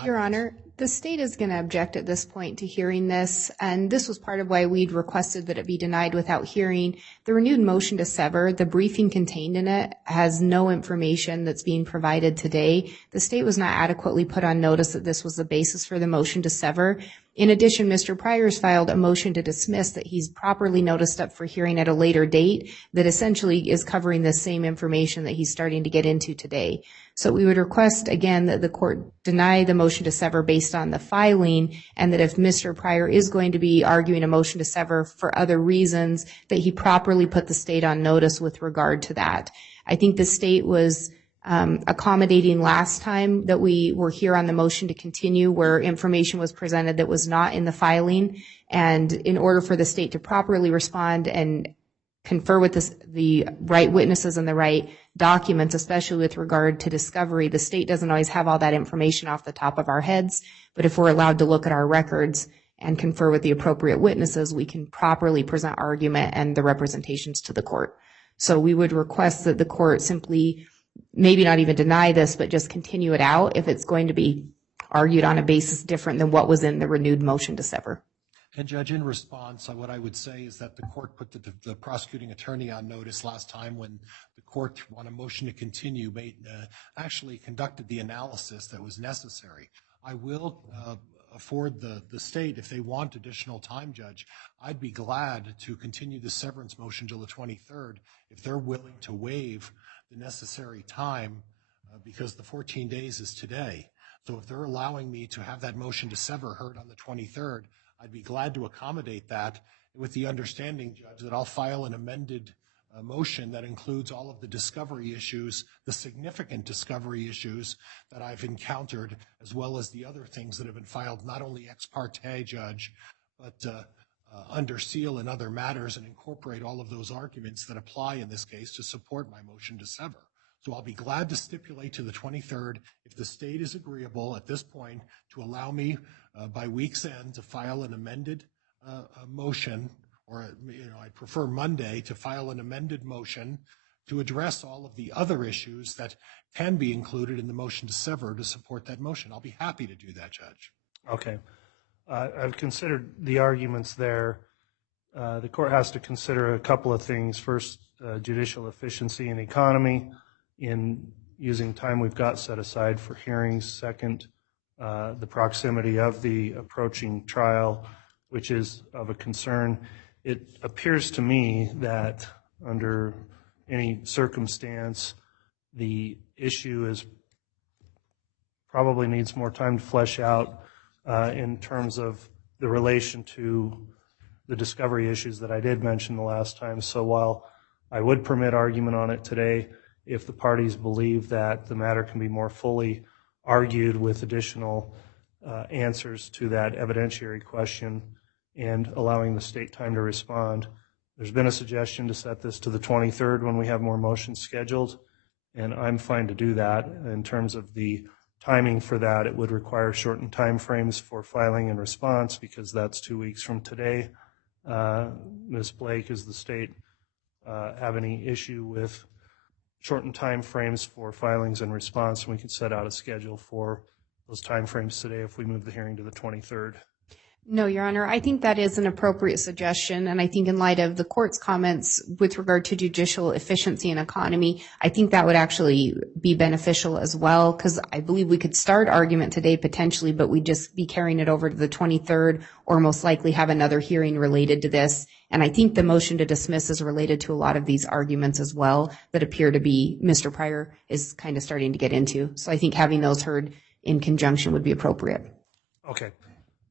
Your Honor, the state is going to object at this point to hearing this, and this was part of why we'd requested that it be denied without hearing. The renewed motion to sever, the briefing contained in it, has no information that's being provided today. The state was not adequately put on notice that this was the basis for the motion to sever. In addition, Mr. Pryor's filed a motion to dismiss that he's properly noticed up for hearing at a later date that essentially is covering the same information that he's starting to get into today. So we would request, again, that the court deny the motion to sever based on the filing, and that if Mr. Pryor is going to be arguing a motion to sever for other reasons, that he properly put the state on notice with regard to that. I think the state was accommodating last time that we were here on the motion to continue, where information was presented that was not in the filing. And in order for the state to properly respond and confer with the right witnesses and the right documents, especially with regard to discovery, the state doesn't always have all that information off the top of our heads. But if we're allowed to look at our records and confer with the appropriate witnesses, we can properly present argument and the representations to the court. So we would request that the court simply maybe not even deny this, but just continue it out if it's going to be argued on a basis different than what was in the renewed motion to sever. And Judge, in response, what I would say is that the court put the prosecuting attorney on notice last time when the court, on a motion to continue, actually conducted the analysis that was necessary. I will afford the state, if they want additional time, Judge, I'd be glad to continue the severance motion till the 23rd if they're willing to waive the necessary time because the 14 days is today. So if they're allowing me to have that motion to sever heard on the 23rd, I'd be glad to accommodate that with the understanding, Judge, that I'll file an amended motion that includes all of the discovery issues, the significant discovery issues that I've encountered, as well as the other things that have been filed, not only ex parte, Judge, but under seal and other matters, and incorporate all of those arguments that apply in this case to support my motion to sever. So I'll be glad to stipulate to the 23rd, if the state is agreeable at this point, to allow me by week's end to file an amended motion, or I prefer Monday to file an amended motion to address all of the other issues that can be included in the motion to sever to support that motion. I'll be happy to do that, Judge. Okay. I've considered the arguments there. The court has to consider a couple of things. First, judicial efficiency and economy in using time we've got set aside for hearings. Second, the proximity of the approaching trial, which is of a concern. It appears to me that under any circumstance, the issue is probably needs more time to flesh out in terms of the relation to the discovery issues that I did mention the last time. So while I would permit argument on it today, if the parties believe that the matter can be more fully argued with additional answers to that evidentiary question and allowing the state time to respond. There's been a suggestion to set this to the 23rd when we have more motions scheduled, and I'm fine to do that. In terms of the timing for that, it would require shortened time frames for filing and response because that's 2 weeks from today. Ms. Blake, does the state have any issue with shortened time frames for filings and response? And we could set out a schedule for those time frames today if we move the hearing to the 23rd. No, Your Honor, I think that is an appropriate suggestion, and I think in light of the court's comments with regard to judicial efficiency and economy, I think that would actually be beneficial as well, because I believe we could start argument today potentially, but we'd just be carrying it over to the 23rd or most likely have another hearing related to this. And I think the motion to dismiss is related to a lot of these arguments as well that appear to be Mr. Pryor is kind of starting to get into. So I think having those heard in conjunction would be appropriate. Okay.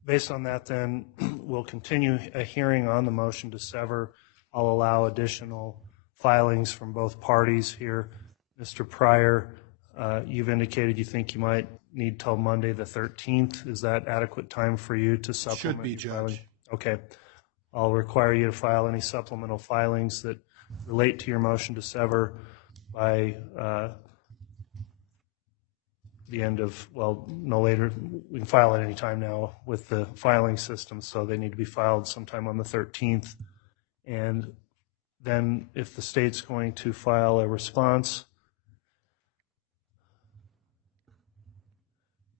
Based on that, then, we'll continue a hearing on the motion to sever. I'll allow additional filings from both parties here. Mr. Pryor, you've indicated you think you might need till Monday the 13th. Is that adequate time for you to supplement? Should be, your filing? Judge. Okay. I'll require you to file any supplemental filings that relate to your motion to sever by the end of, well, no later. We can file at any time now with the filing system, so they need to be filed sometime on the 13th. And then if the state's going to file a response,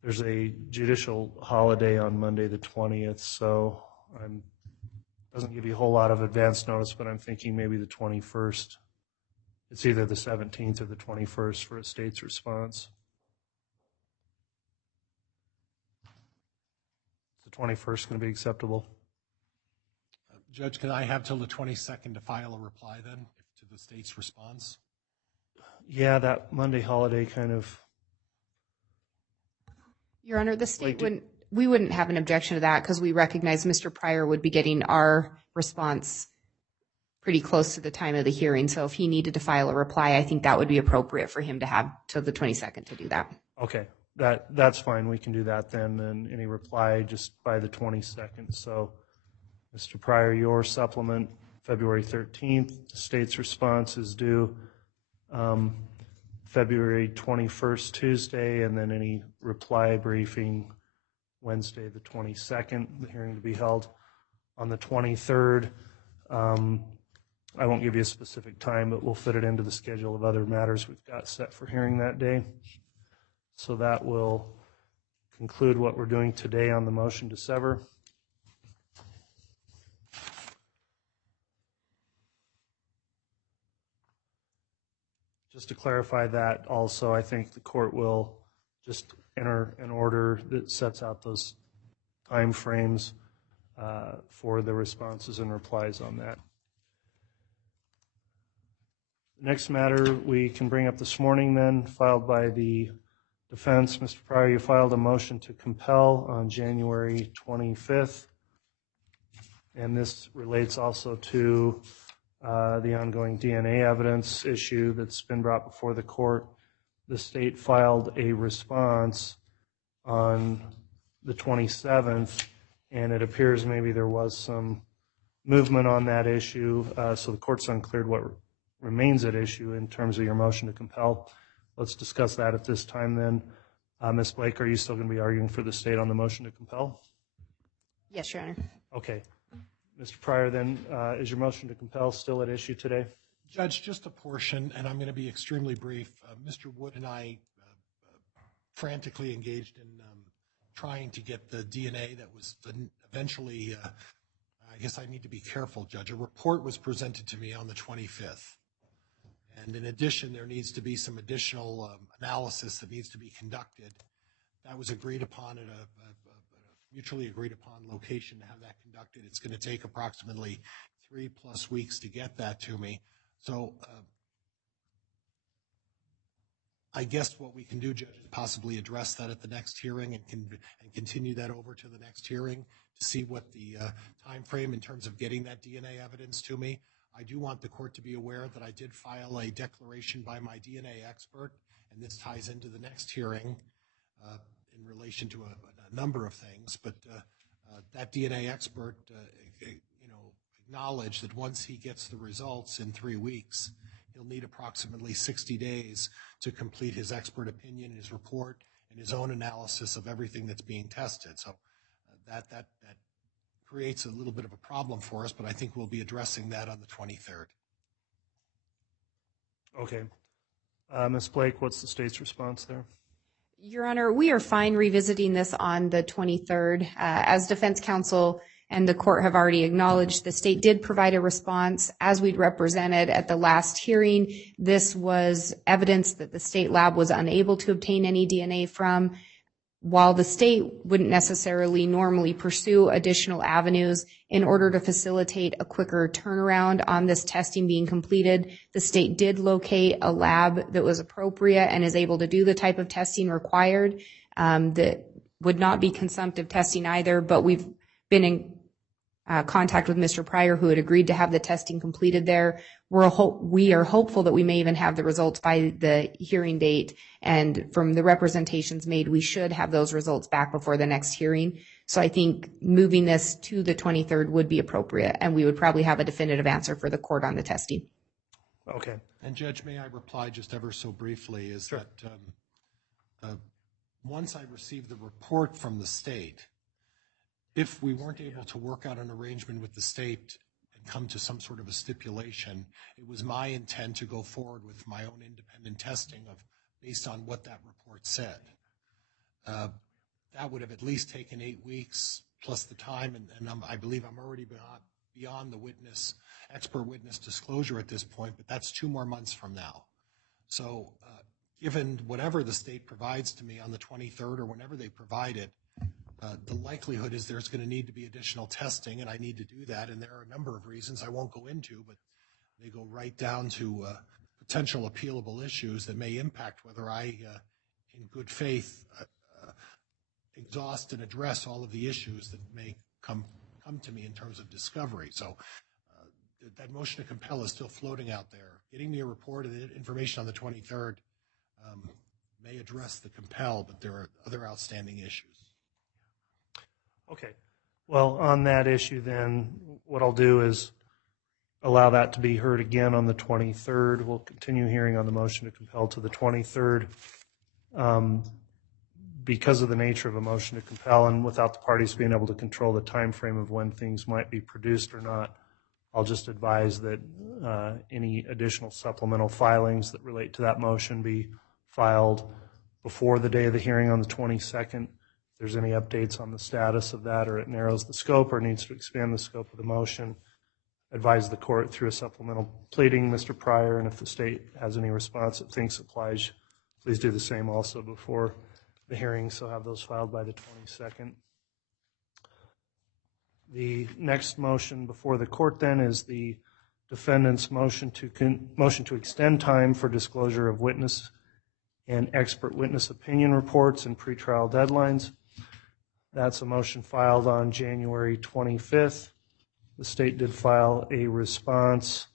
there's a judicial holiday on Monday the 20th, so doesn't give you a whole lot of advance notice, but I'm thinking maybe the 21st. It's either the 17th or the 21st for a state's response. Is the 21st going to be acceptable? Judge, can I have till the 22nd to file a reply then to the state's response? Yeah, that Monday holiday kind of. Your Honor, the state we wouldn't have an objection to that because we recognize Mr. Pryor would be getting our response pretty close to the time of the hearing. So if he needed to file a reply, I think that would be appropriate for him to have till the 22nd to do that. Okay, that's fine. We can do that then, and any reply just by the 22nd. So, Mr. Pryor, your supplement, February 13th. The state's response is due February 21st, Tuesday, and then any reply briefing Wednesday the 22nd, the hearing to be held on the 23rd. I won't give you a specific time, but we'll fit it into the schedule of other matters we've got set for hearing that day. So that will conclude what we're doing today on the motion to sever. Just to clarify that also, I think the court will just enter an order that sets out those time frames for the responses and replies on that. The next matter we can bring up this morning then, filed by the Defense, Mr. Pryor, you filed a motion to compel on January 25th, and this relates also to the ongoing DNA evidence issue that's been brought before the court. The state filed a response on the 27th, and it appears maybe there was some movement on that issue, so the court's uncleared what remains at issue in terms of your motion to compel. Let's discuss that at this time then. Ms. Blake, are you still going to be arguing for the state on the motion to compel? Yes, Your Honor. Okay. Mr. Pryor, then, is your motion to compel still at issue today? Judge, just a portion, and I'm going to be extremely brief. Mr. Wood and I frantically engaged in trying to get the DNA that was eventually, I guess I need to be careful, Judge. A report was presented to me on the 25th. And in addition, there needs to be some additional analysis that needs to be conducted. That was agreed upon at a mutually agreed upon location to have that conducted. It's going to take approximately 3+ weeks to get that to me. So I guess what we can do, Judge, is possibly address that at the next hearing and continue that over to the next hearing to see what the time frame in terms of getting that DNA evidence to me. I do want the court to be aware that I did file a declaration by my DNA expert, and this ties into the next hearing in relation to a number of things. But that DNA expert, acknowledged that once he gets the results in 3 weeks, he'll need approximately 60 days to complete his expert opinion, his report, and his own analysis of everything that's being tested. So that creates a little bit of a problem for us, but I think we'll be addressing that on the 23rd. Okay. Ms. Blake, what's the state's response there? Your Honor, we are fine revisiting this on the 23rd. As defense counsel and the court have already acknowledged, the state did provide a response as we'd represented at the last hearing. This was evidence that the state lab was unable to obtain any DNA from. While the state wouldn't necessarily normally pursue additional avenues in order to facilitate a quicker turnaround on this testing being completed, the state did locate a lab that was appropriate and is able to do the type of testing required. That would not be consumptive testing either, but we've been in contact with Mr. Pryor, who had agreed to have the testing completed there. We are hopeful that we may even have the results by the hearing date, and from the representations made, we should have those results back before the next hearing. So I think moving this to the 23rd would be appropriate, and we would probably have a definitive answer for the court on the testing. Okay. And Judge, may I reply just ever so briefly, is Sure. that once I received the report from the state, if we weren't able to work out an arrangement with the state and come to some sort of a stipulation, it was my intent to go forward with my own independent testing based on what that report said. That would have at least taken 8 weeks plus the time, and I believe I'm already beyond the expert witness disclosure at this point, but that's 2 more months from now. So given whatever the state provides to me on the 23rd or whenever they provide it, the likelihood is there's going to need to be additional testing, and I need to do that, and there are a number of reasons I won't go into, but they go right down to potential appealable issues that may impact whether I, in good faith, exhaust and address all of the issues that may come to me in terms of discovery. So that motion to compel is still floating out there. Getting me a report and information on the 23rd may address the compel, but there are other outstanding issues. Okay. Well, on that issue then, what I'll do is allow that to be heard again on the 23rd. We'll continue hearing on the motion to compel to the 23rd. Because of the nature of a motion to compel and without the parties being able to control the time frame of when things might be produced or not, I'll just advise that any additional supplemental filings that relate to that motion be filed before the day of the hearing on the 22nd. If there's any updates on the status of that, or it narrows the scope or needs to expand the scope of the motion, advise the court through a supplemental pleading, Mr. Pryor, and if the state has any response it thinks applies, please do the same also before the hearing, so have those filed by the 22nd. The next motion before the court then is the defendant's motion to extend time for disclosure of witness and expert witness opinion reports and pretrial deadlines. That's a motion filed on January 25th. The state did file a response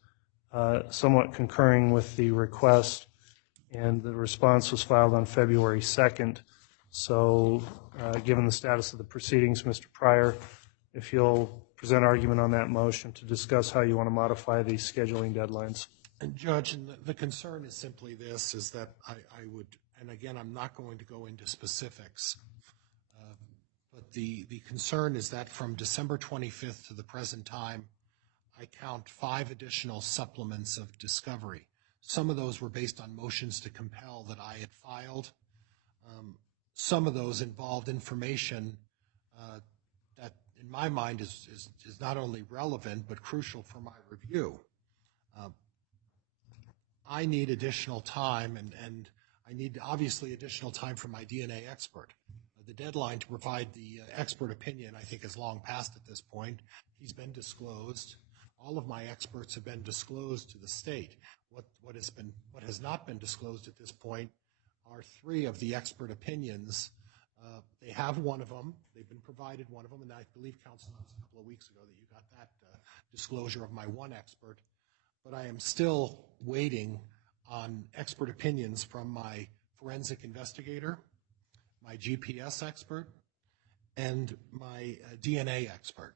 somewhat concurring with the request, and the response was filed on February 2nd. So given the status of the proceedings, Mr. Pryor, if you'll present argument on that motion to discuss how you want to modify the scheduling deadlines. And Judge, and the concern is simply this, is that I would, and again, I'm not going to go into specifics, but the concern is that from December 25th to the present time, I count 5 additional supplements of discovery. Some of those were based on motions to compel that I had filed. Some of those involved information that, in my mind, is not only relevant but crucial for my review. I need additional time, and I need obviously additional time from my DNA expert. The deadline to provide the expert opinion, I think, is long past at this point. He's been disclosed. All of my experts have been disclosed to the state. What has not been disclosed at this point are 3 of the expert opinions. They have one of them. They've been provided one of them, and I believe, Counsel, it was a couple of weeks ago that you got that disclosure of my one expert. But I am still waiting on expert opinions from my forensic investigator, my GPS expert, and my DNA expert.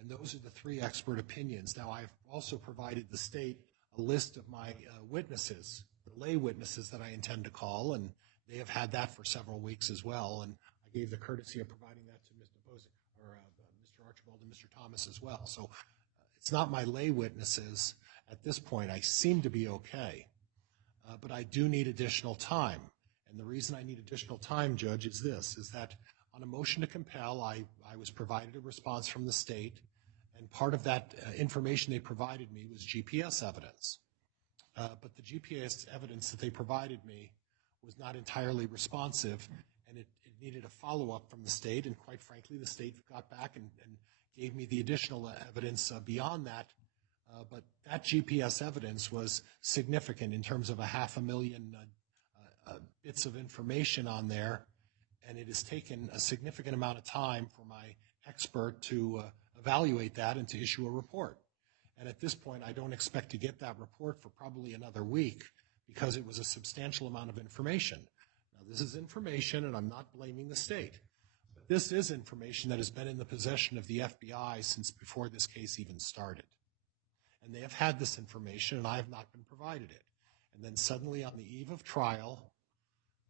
And those are the 3 expert opinions. Now, I've also provided the state a list of my witnesses, the lay witnesses that I intend to call, and they have had that for several weeks as well. And I gave the courtesy of providing that to Mr. Posick, or Mr. Archibald and Mr. Thomas as well. So it's not my lay witnesses. At this point, I seem to be okay, but I do need additional time. And the reason I need additional time, Judge, is this, is that on a motion to compel, I was provided a response from the state, and part of that information they provided me was GPS evidence. But the GPS evidence that they provided me was not entirely responsive, and it needed a follow-up from the state, and quite frankly, the state got back and gave me the additional evidence beyond that. But that GPS evidence was significant in terms of 500,000 bits of information on there, and it has taken a significant amount of time for my expert to evaluate that and to issue a report. And at this point, I don't expect to get that report for probably another week because it was a substantial amount of information. Now, this is information, and I'm not blaming the state. But this is information that has been in the possession of the FBI since before this case even started. And they have had this information, and I have not been provided it. And then suddenly on the eve of trial,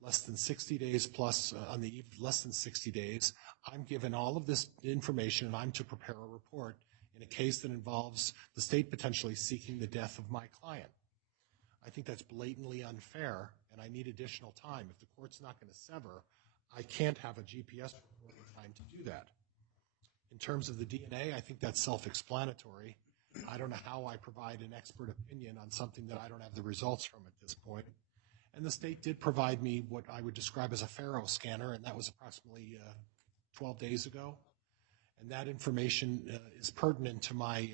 less than 60 days plus, on the eve of less than 60 days, I'm given all of this information, and I'm to prepare a report in a case that involves the state potentially seeking the death of my client. I think that's blatantly unfair, and I need additional time. If the court's not going to sever, I can't have a GPS report in time to do that. In terms of the DNA, I think that's self-explanatory. I don't know how I provide an expert opinion on something that I don't have the results from at this point. And the state did provide me what I would describe as a Faro scanner, and that was approximately 12 days ago. And that information is pertinent to my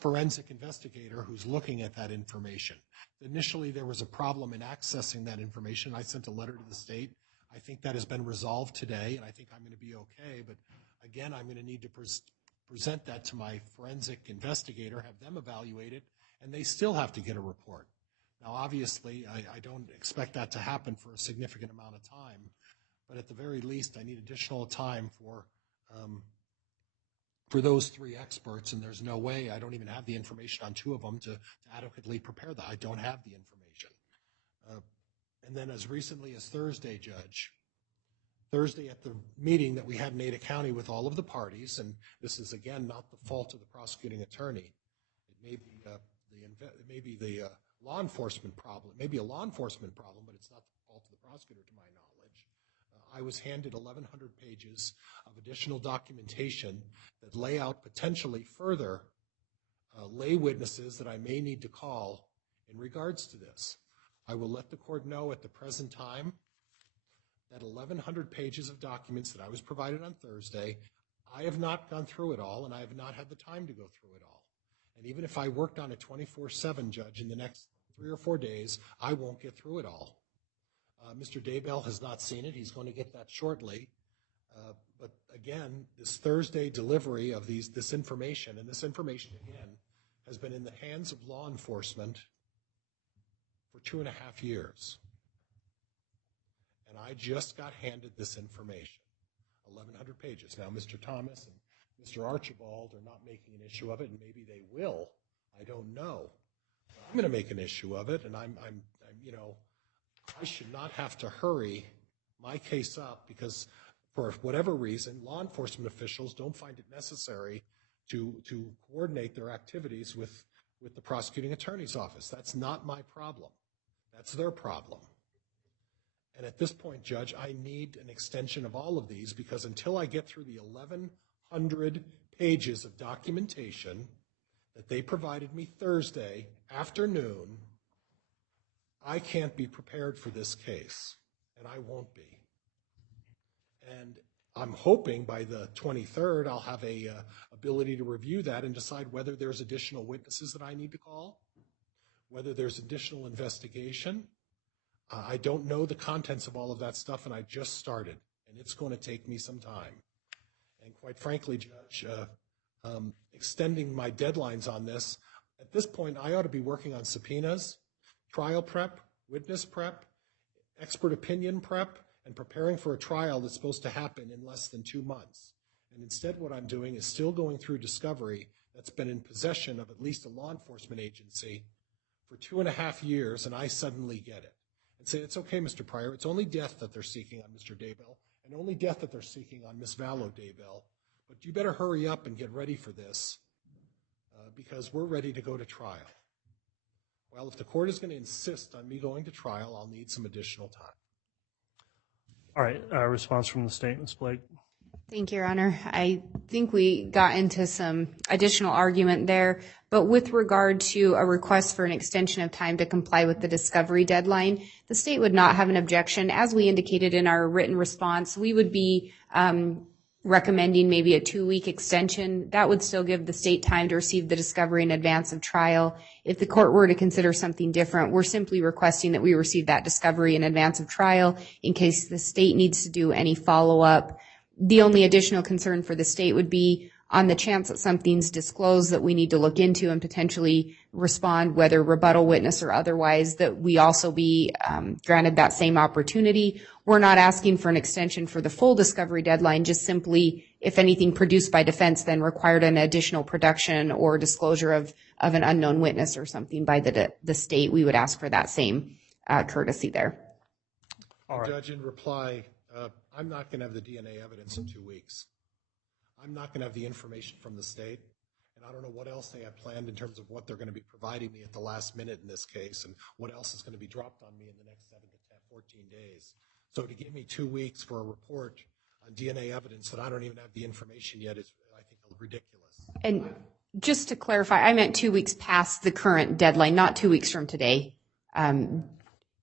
forensic investigator who's looking at that information. Initially, there was a problem in accessing that information. I sent a letter to the state. I think that has been resolved today, and I think I'm going to be okay. But again, I'm going to need to present that to my forensic investigator, have them evaluate it, and they still have to get a report. Now, obviously, I don't expect that to happen for a significant amount of time, but at the very least, I need additional time for those 3 experts, and there's no way, I don't even have the information on 2 of them to adequately prepare that. I don't have the information. And then as recently as Thursday, Judge, Thursday at the meeting that we had in Ada County with all of the parties, and this is, again, not the fault of the prosecuting attorney. It may be the law enforcement problem. It may be a law enforcement problem, but it's not the fault of the prosecutor, to my knowledge. I was handed 1,100 pages of additional documentation that lay out potentially further lay witnesses that I may need to call in regards to this. I will let the court know at the present time that 1,100 pages of documents that I was provided on Thursday, I have not gone through it all, and I have not had the time to go through it all. And even if I worked on it 24/7, Judge, in the next 3 or 4 days, I won't get through it all. Mr. Daybell has not seen it. He's going to get that shortly. But again, this Thursday delivery of this information, and this information, again, has been in the hands of law enforcement for 2.5 years. And I just got handed this information, 1,100 pages. Now, Mr. Thomas and Mr. Archibald are not making an issue of it, and maybe they will. I don't know. I'm going to make an issue of it, and I'm I should not have to hurry my case up because, for whatever reason, law enforcement officials don't find it necessary to coordinate their activities with the prosecuting attorney's office. That's not my problem. That's their problem. And at this point, Judge, I need an extension of all of these because until I get through the 1,100 pages of documentation that they provided me Thursday afternoon, I can't be prepared for this case, and I won't be. And I'm hoping by the 23rd I'll have a ability to review that and decide whether there's additional witnesses that I need to call, whether there's additional investigation. I don't know the contents of all of that stuff, and I just started, and it's going to take me some time. And quite frankly, Judge, extending my deadlines on this, at this point I ought to be working on subpoenas, trial prep, witness prep, expert opinion prep, and preparing for a trial that's supposed to happen in less than 2 months. And instead what I'm doing is still going through discovery that's been in possession of at least a law enforcement agency for 2.5 years, and I suddenly get it. And say, it's okay, Mr. Pryor, it's only death that they're seeking on Mr. Daybell, and only death that they're seeking on Ms. Vallow Daybell. But you better hurry up and get ready for this because we're ready to go to trial. Well, if the court is going to insist on me going to trial, I'll need some additional time. All right, response from the state, Ms. Blake. Thank you, Your Honor. I think we got into some additional argument there, but with regard to a request for an extension of time to comply with the discovery deadline, the state would not have an objection. As we indicated in our written response, we would be recommending maybe a 2-week extension. That would still give the state time to receive the discovery in advance of trial. If the court were to consider something different, we're simply requesting that we receive that discovery in advance of trial in case the state needs to do any follow-up. The only additional concern for the state would be on the chance that something's disclosed that we need to look into and potentially respond, whether rebuttal witness or otherwise, that we also be granted that same opportunity. We're not asking for an extension for the full discovery deadline, just simply if anything produced by defense then required an additional production or disclosure of an unknown witness or something by the state, we would ask for that same courtesy there. All right. Judge, in reply, I'm not going to have the DNA evidence in 2 weeks. I'm not going to have the information from the state, and I don't know what else they have planned in terms of what they're going to be providing me at the last minute in this case and what else is going to be dropped on me in the next 7 to 10, 14 days. So to give me 2 weeks for a report on DNA evidence that I don't even have the information yet is, I think, ridiculous. And just to clarify, I meant 2 weeks past the current deadline, not 2 weeks from today.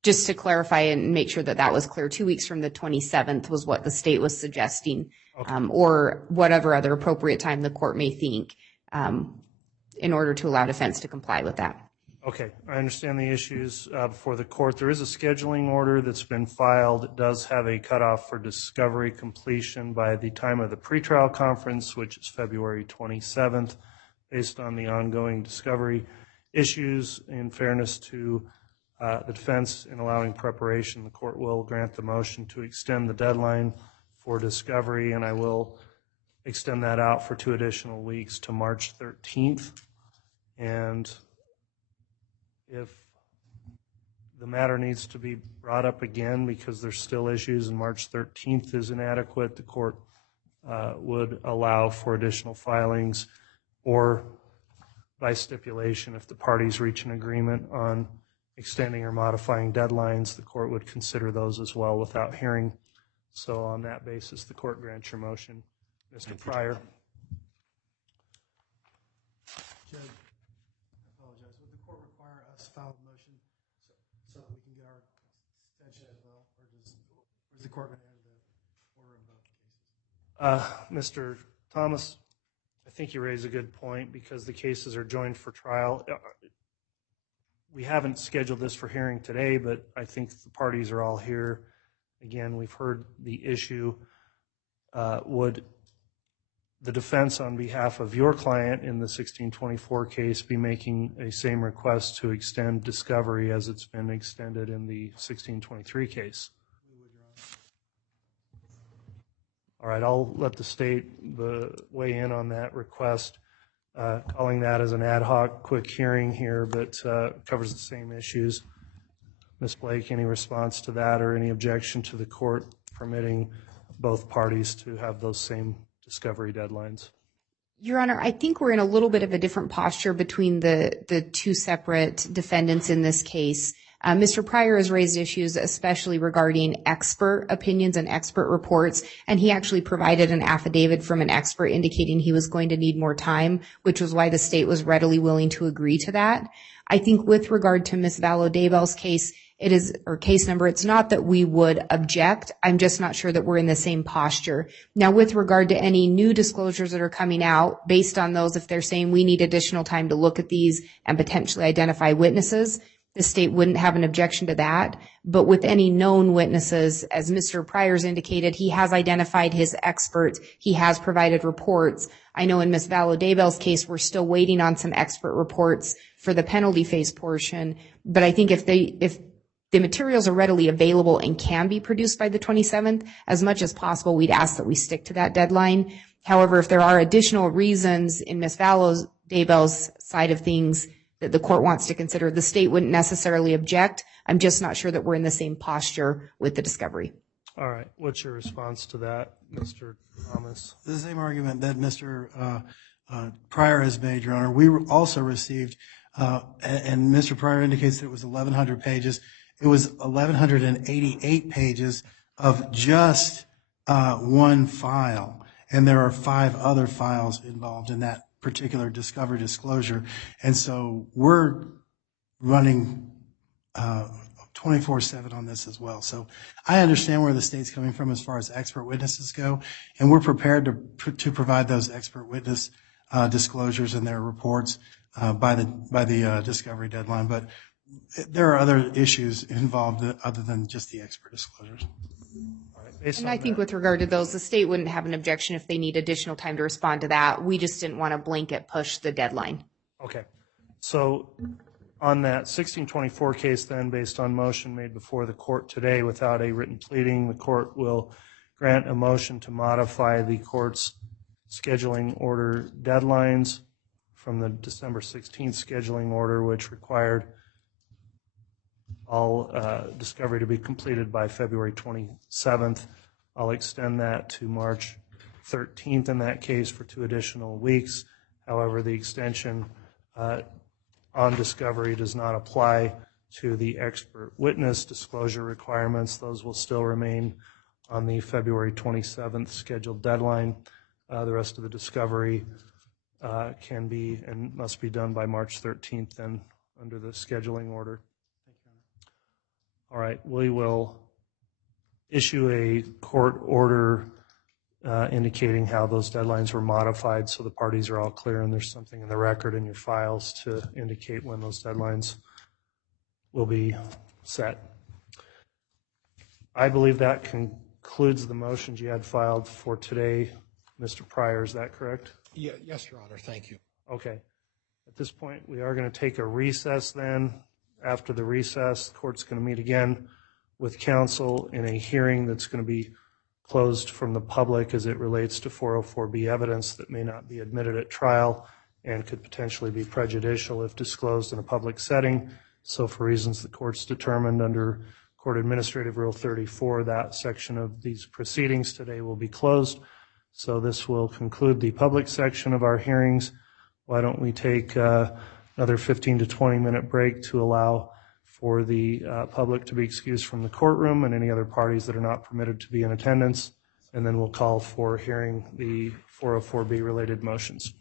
Just to clarify and make sure that that was clear, 2 weeks from the 27th was what the state was suggesting, okay. Or whatever other appropriate time the court may think in order to allow defense to comply with that. Okay, I understand the issues before the court. There is a scheduling order that's been filed. It does have a cutoff for discovery completion by the time of the pretrial conference, which is February 27th, based on the ongoing discovery issues. In fairness to the defense in allowing preparation, the court will grant the motion to extend the deadline for discovery, and I will extend that out for 2 additional weeks to March 13th. And if the matter needs to be brought up again because there's still issues and March 13th is inadequate, the court would allow for additional filings, or by stipulation, if the parties reach an agreement on extending or modifying deadlines, the court would consider those as well without hearing. So on that basis, the court grants your motion. Mr. Pryor. Judge, I apologize. Would the court require us to file a motion so that we can get our extension as well, or is the court going to enter the order in both cases? Mr. Thomas, I think you raise a good point because the cases are joined for trial. we haven't scheduled this for hearing today, but I think the parties are all here. Again, we've heard the issue. Would the defense on behalf of your client in the 1624 case be making a same request to extend discovery as it's been extended in the 1623 case? All right, I'll let the state weigh in on that request, calling that as an ad hoc quick hearing here, but covers the same issues. Ms. Blake, any response to that or any objection to the court permitting both parties to have those same discovery deadlines? Your Honor, I think we're in a little bit of a different posture between the two separate defendants in this case. Mr. Pryor has raised issues, especially regarding expert opinions and expert reports, and he actually provided an affidavit from an expert indicating he was going to need more time, which was why the state was readily willing to agree to that. I think with regard to Ms. Daybell's case, case number, it's not that we would object. I'm just not sure that we're in the same posture. Now, with regard to any new disclosures that are coming out, based on those, if they're saying we need additional time to look at these and potentially identify witnesses, the state wouldn't have an objection to that. But with any known witnesses, as Mr. Pryor's indicated, he has identified his experts. He has provided reports. I know in Ms. Daybell's case, we're still waiting on some expert reports for the penalty phase portion. But I think if the materials are readily available and can be produced by the 27th, as much as possible, we'd ask that we stick to that deadline. However, if there are additional reasons in Ms. Daybell's side of things that the court wants to consider, the state wouldn't necessarily object. I'm just not sure that we're in the same posture with the discovery. All right. What's your response to that, Mr. Thomas? The same argument that Mr. Pryor has made, Your Honor. We also received, and Mr. Pryor indicates that it was 1,100 pages. It was 1,188 pages of just one file, and there are 5 other files involved in that particular discovery disclosure. And so we're running 24/7 on this as well. So I understand where the state's coming from as far as expert witnesses go, and we're prepared to provide those expert witness disclosures and their reports by the discovery deadline. But there are other issues involved other than just the expert disclosures. And I think with regard to those, the state wouldn't have an objection if they need additional time to respond to that. We just didn't want to blanket push the deadline. Okay. So on that 1624 case then, based on motion made before the court today without a written pleading, the court will grant a motion to modify the court's scheduling order deadlines from the December 16th scheduling order, which required all discovery to be completed by February 27th. I'll extend that to March 13th in that case for 2 additional weeks. However, the extension on discovery does not apply to the expert witness disclosure requirements. Those will still remain on the February 27th scheduled deadline. The rest of the discovery can be and must be done by March 13th then under the scheduling order. All right, we will issue a court order indicating how those deadlines were modified so the parties are all clear and there's something in the record in your files to indicate when those deadlines will be set. I believe that concludes the motions you had filed for today. Mr. Pryor, is that correct? Yeah, yes, Your Honor. Thank you. Okay. At this point, we are going to take a recess then. After the recess, the court's going to meet again with counsel in a hearing that's going to be closed from the public as it relates to 404B evidence that may not be admitted at trial and could potentially be prejudicial if disclosed in a public setting. So for reasons the court's determined under Court Administrative Rule 34, that section of these proceedings today will be closed. So this will conclude the public section of our hearings. Why don't we take another 15 to 20 minute break to allow for the public to be excused from the courtroom and any other parties that are not permitted to be in attendance. And then we'll call for hearing the 404B related motions.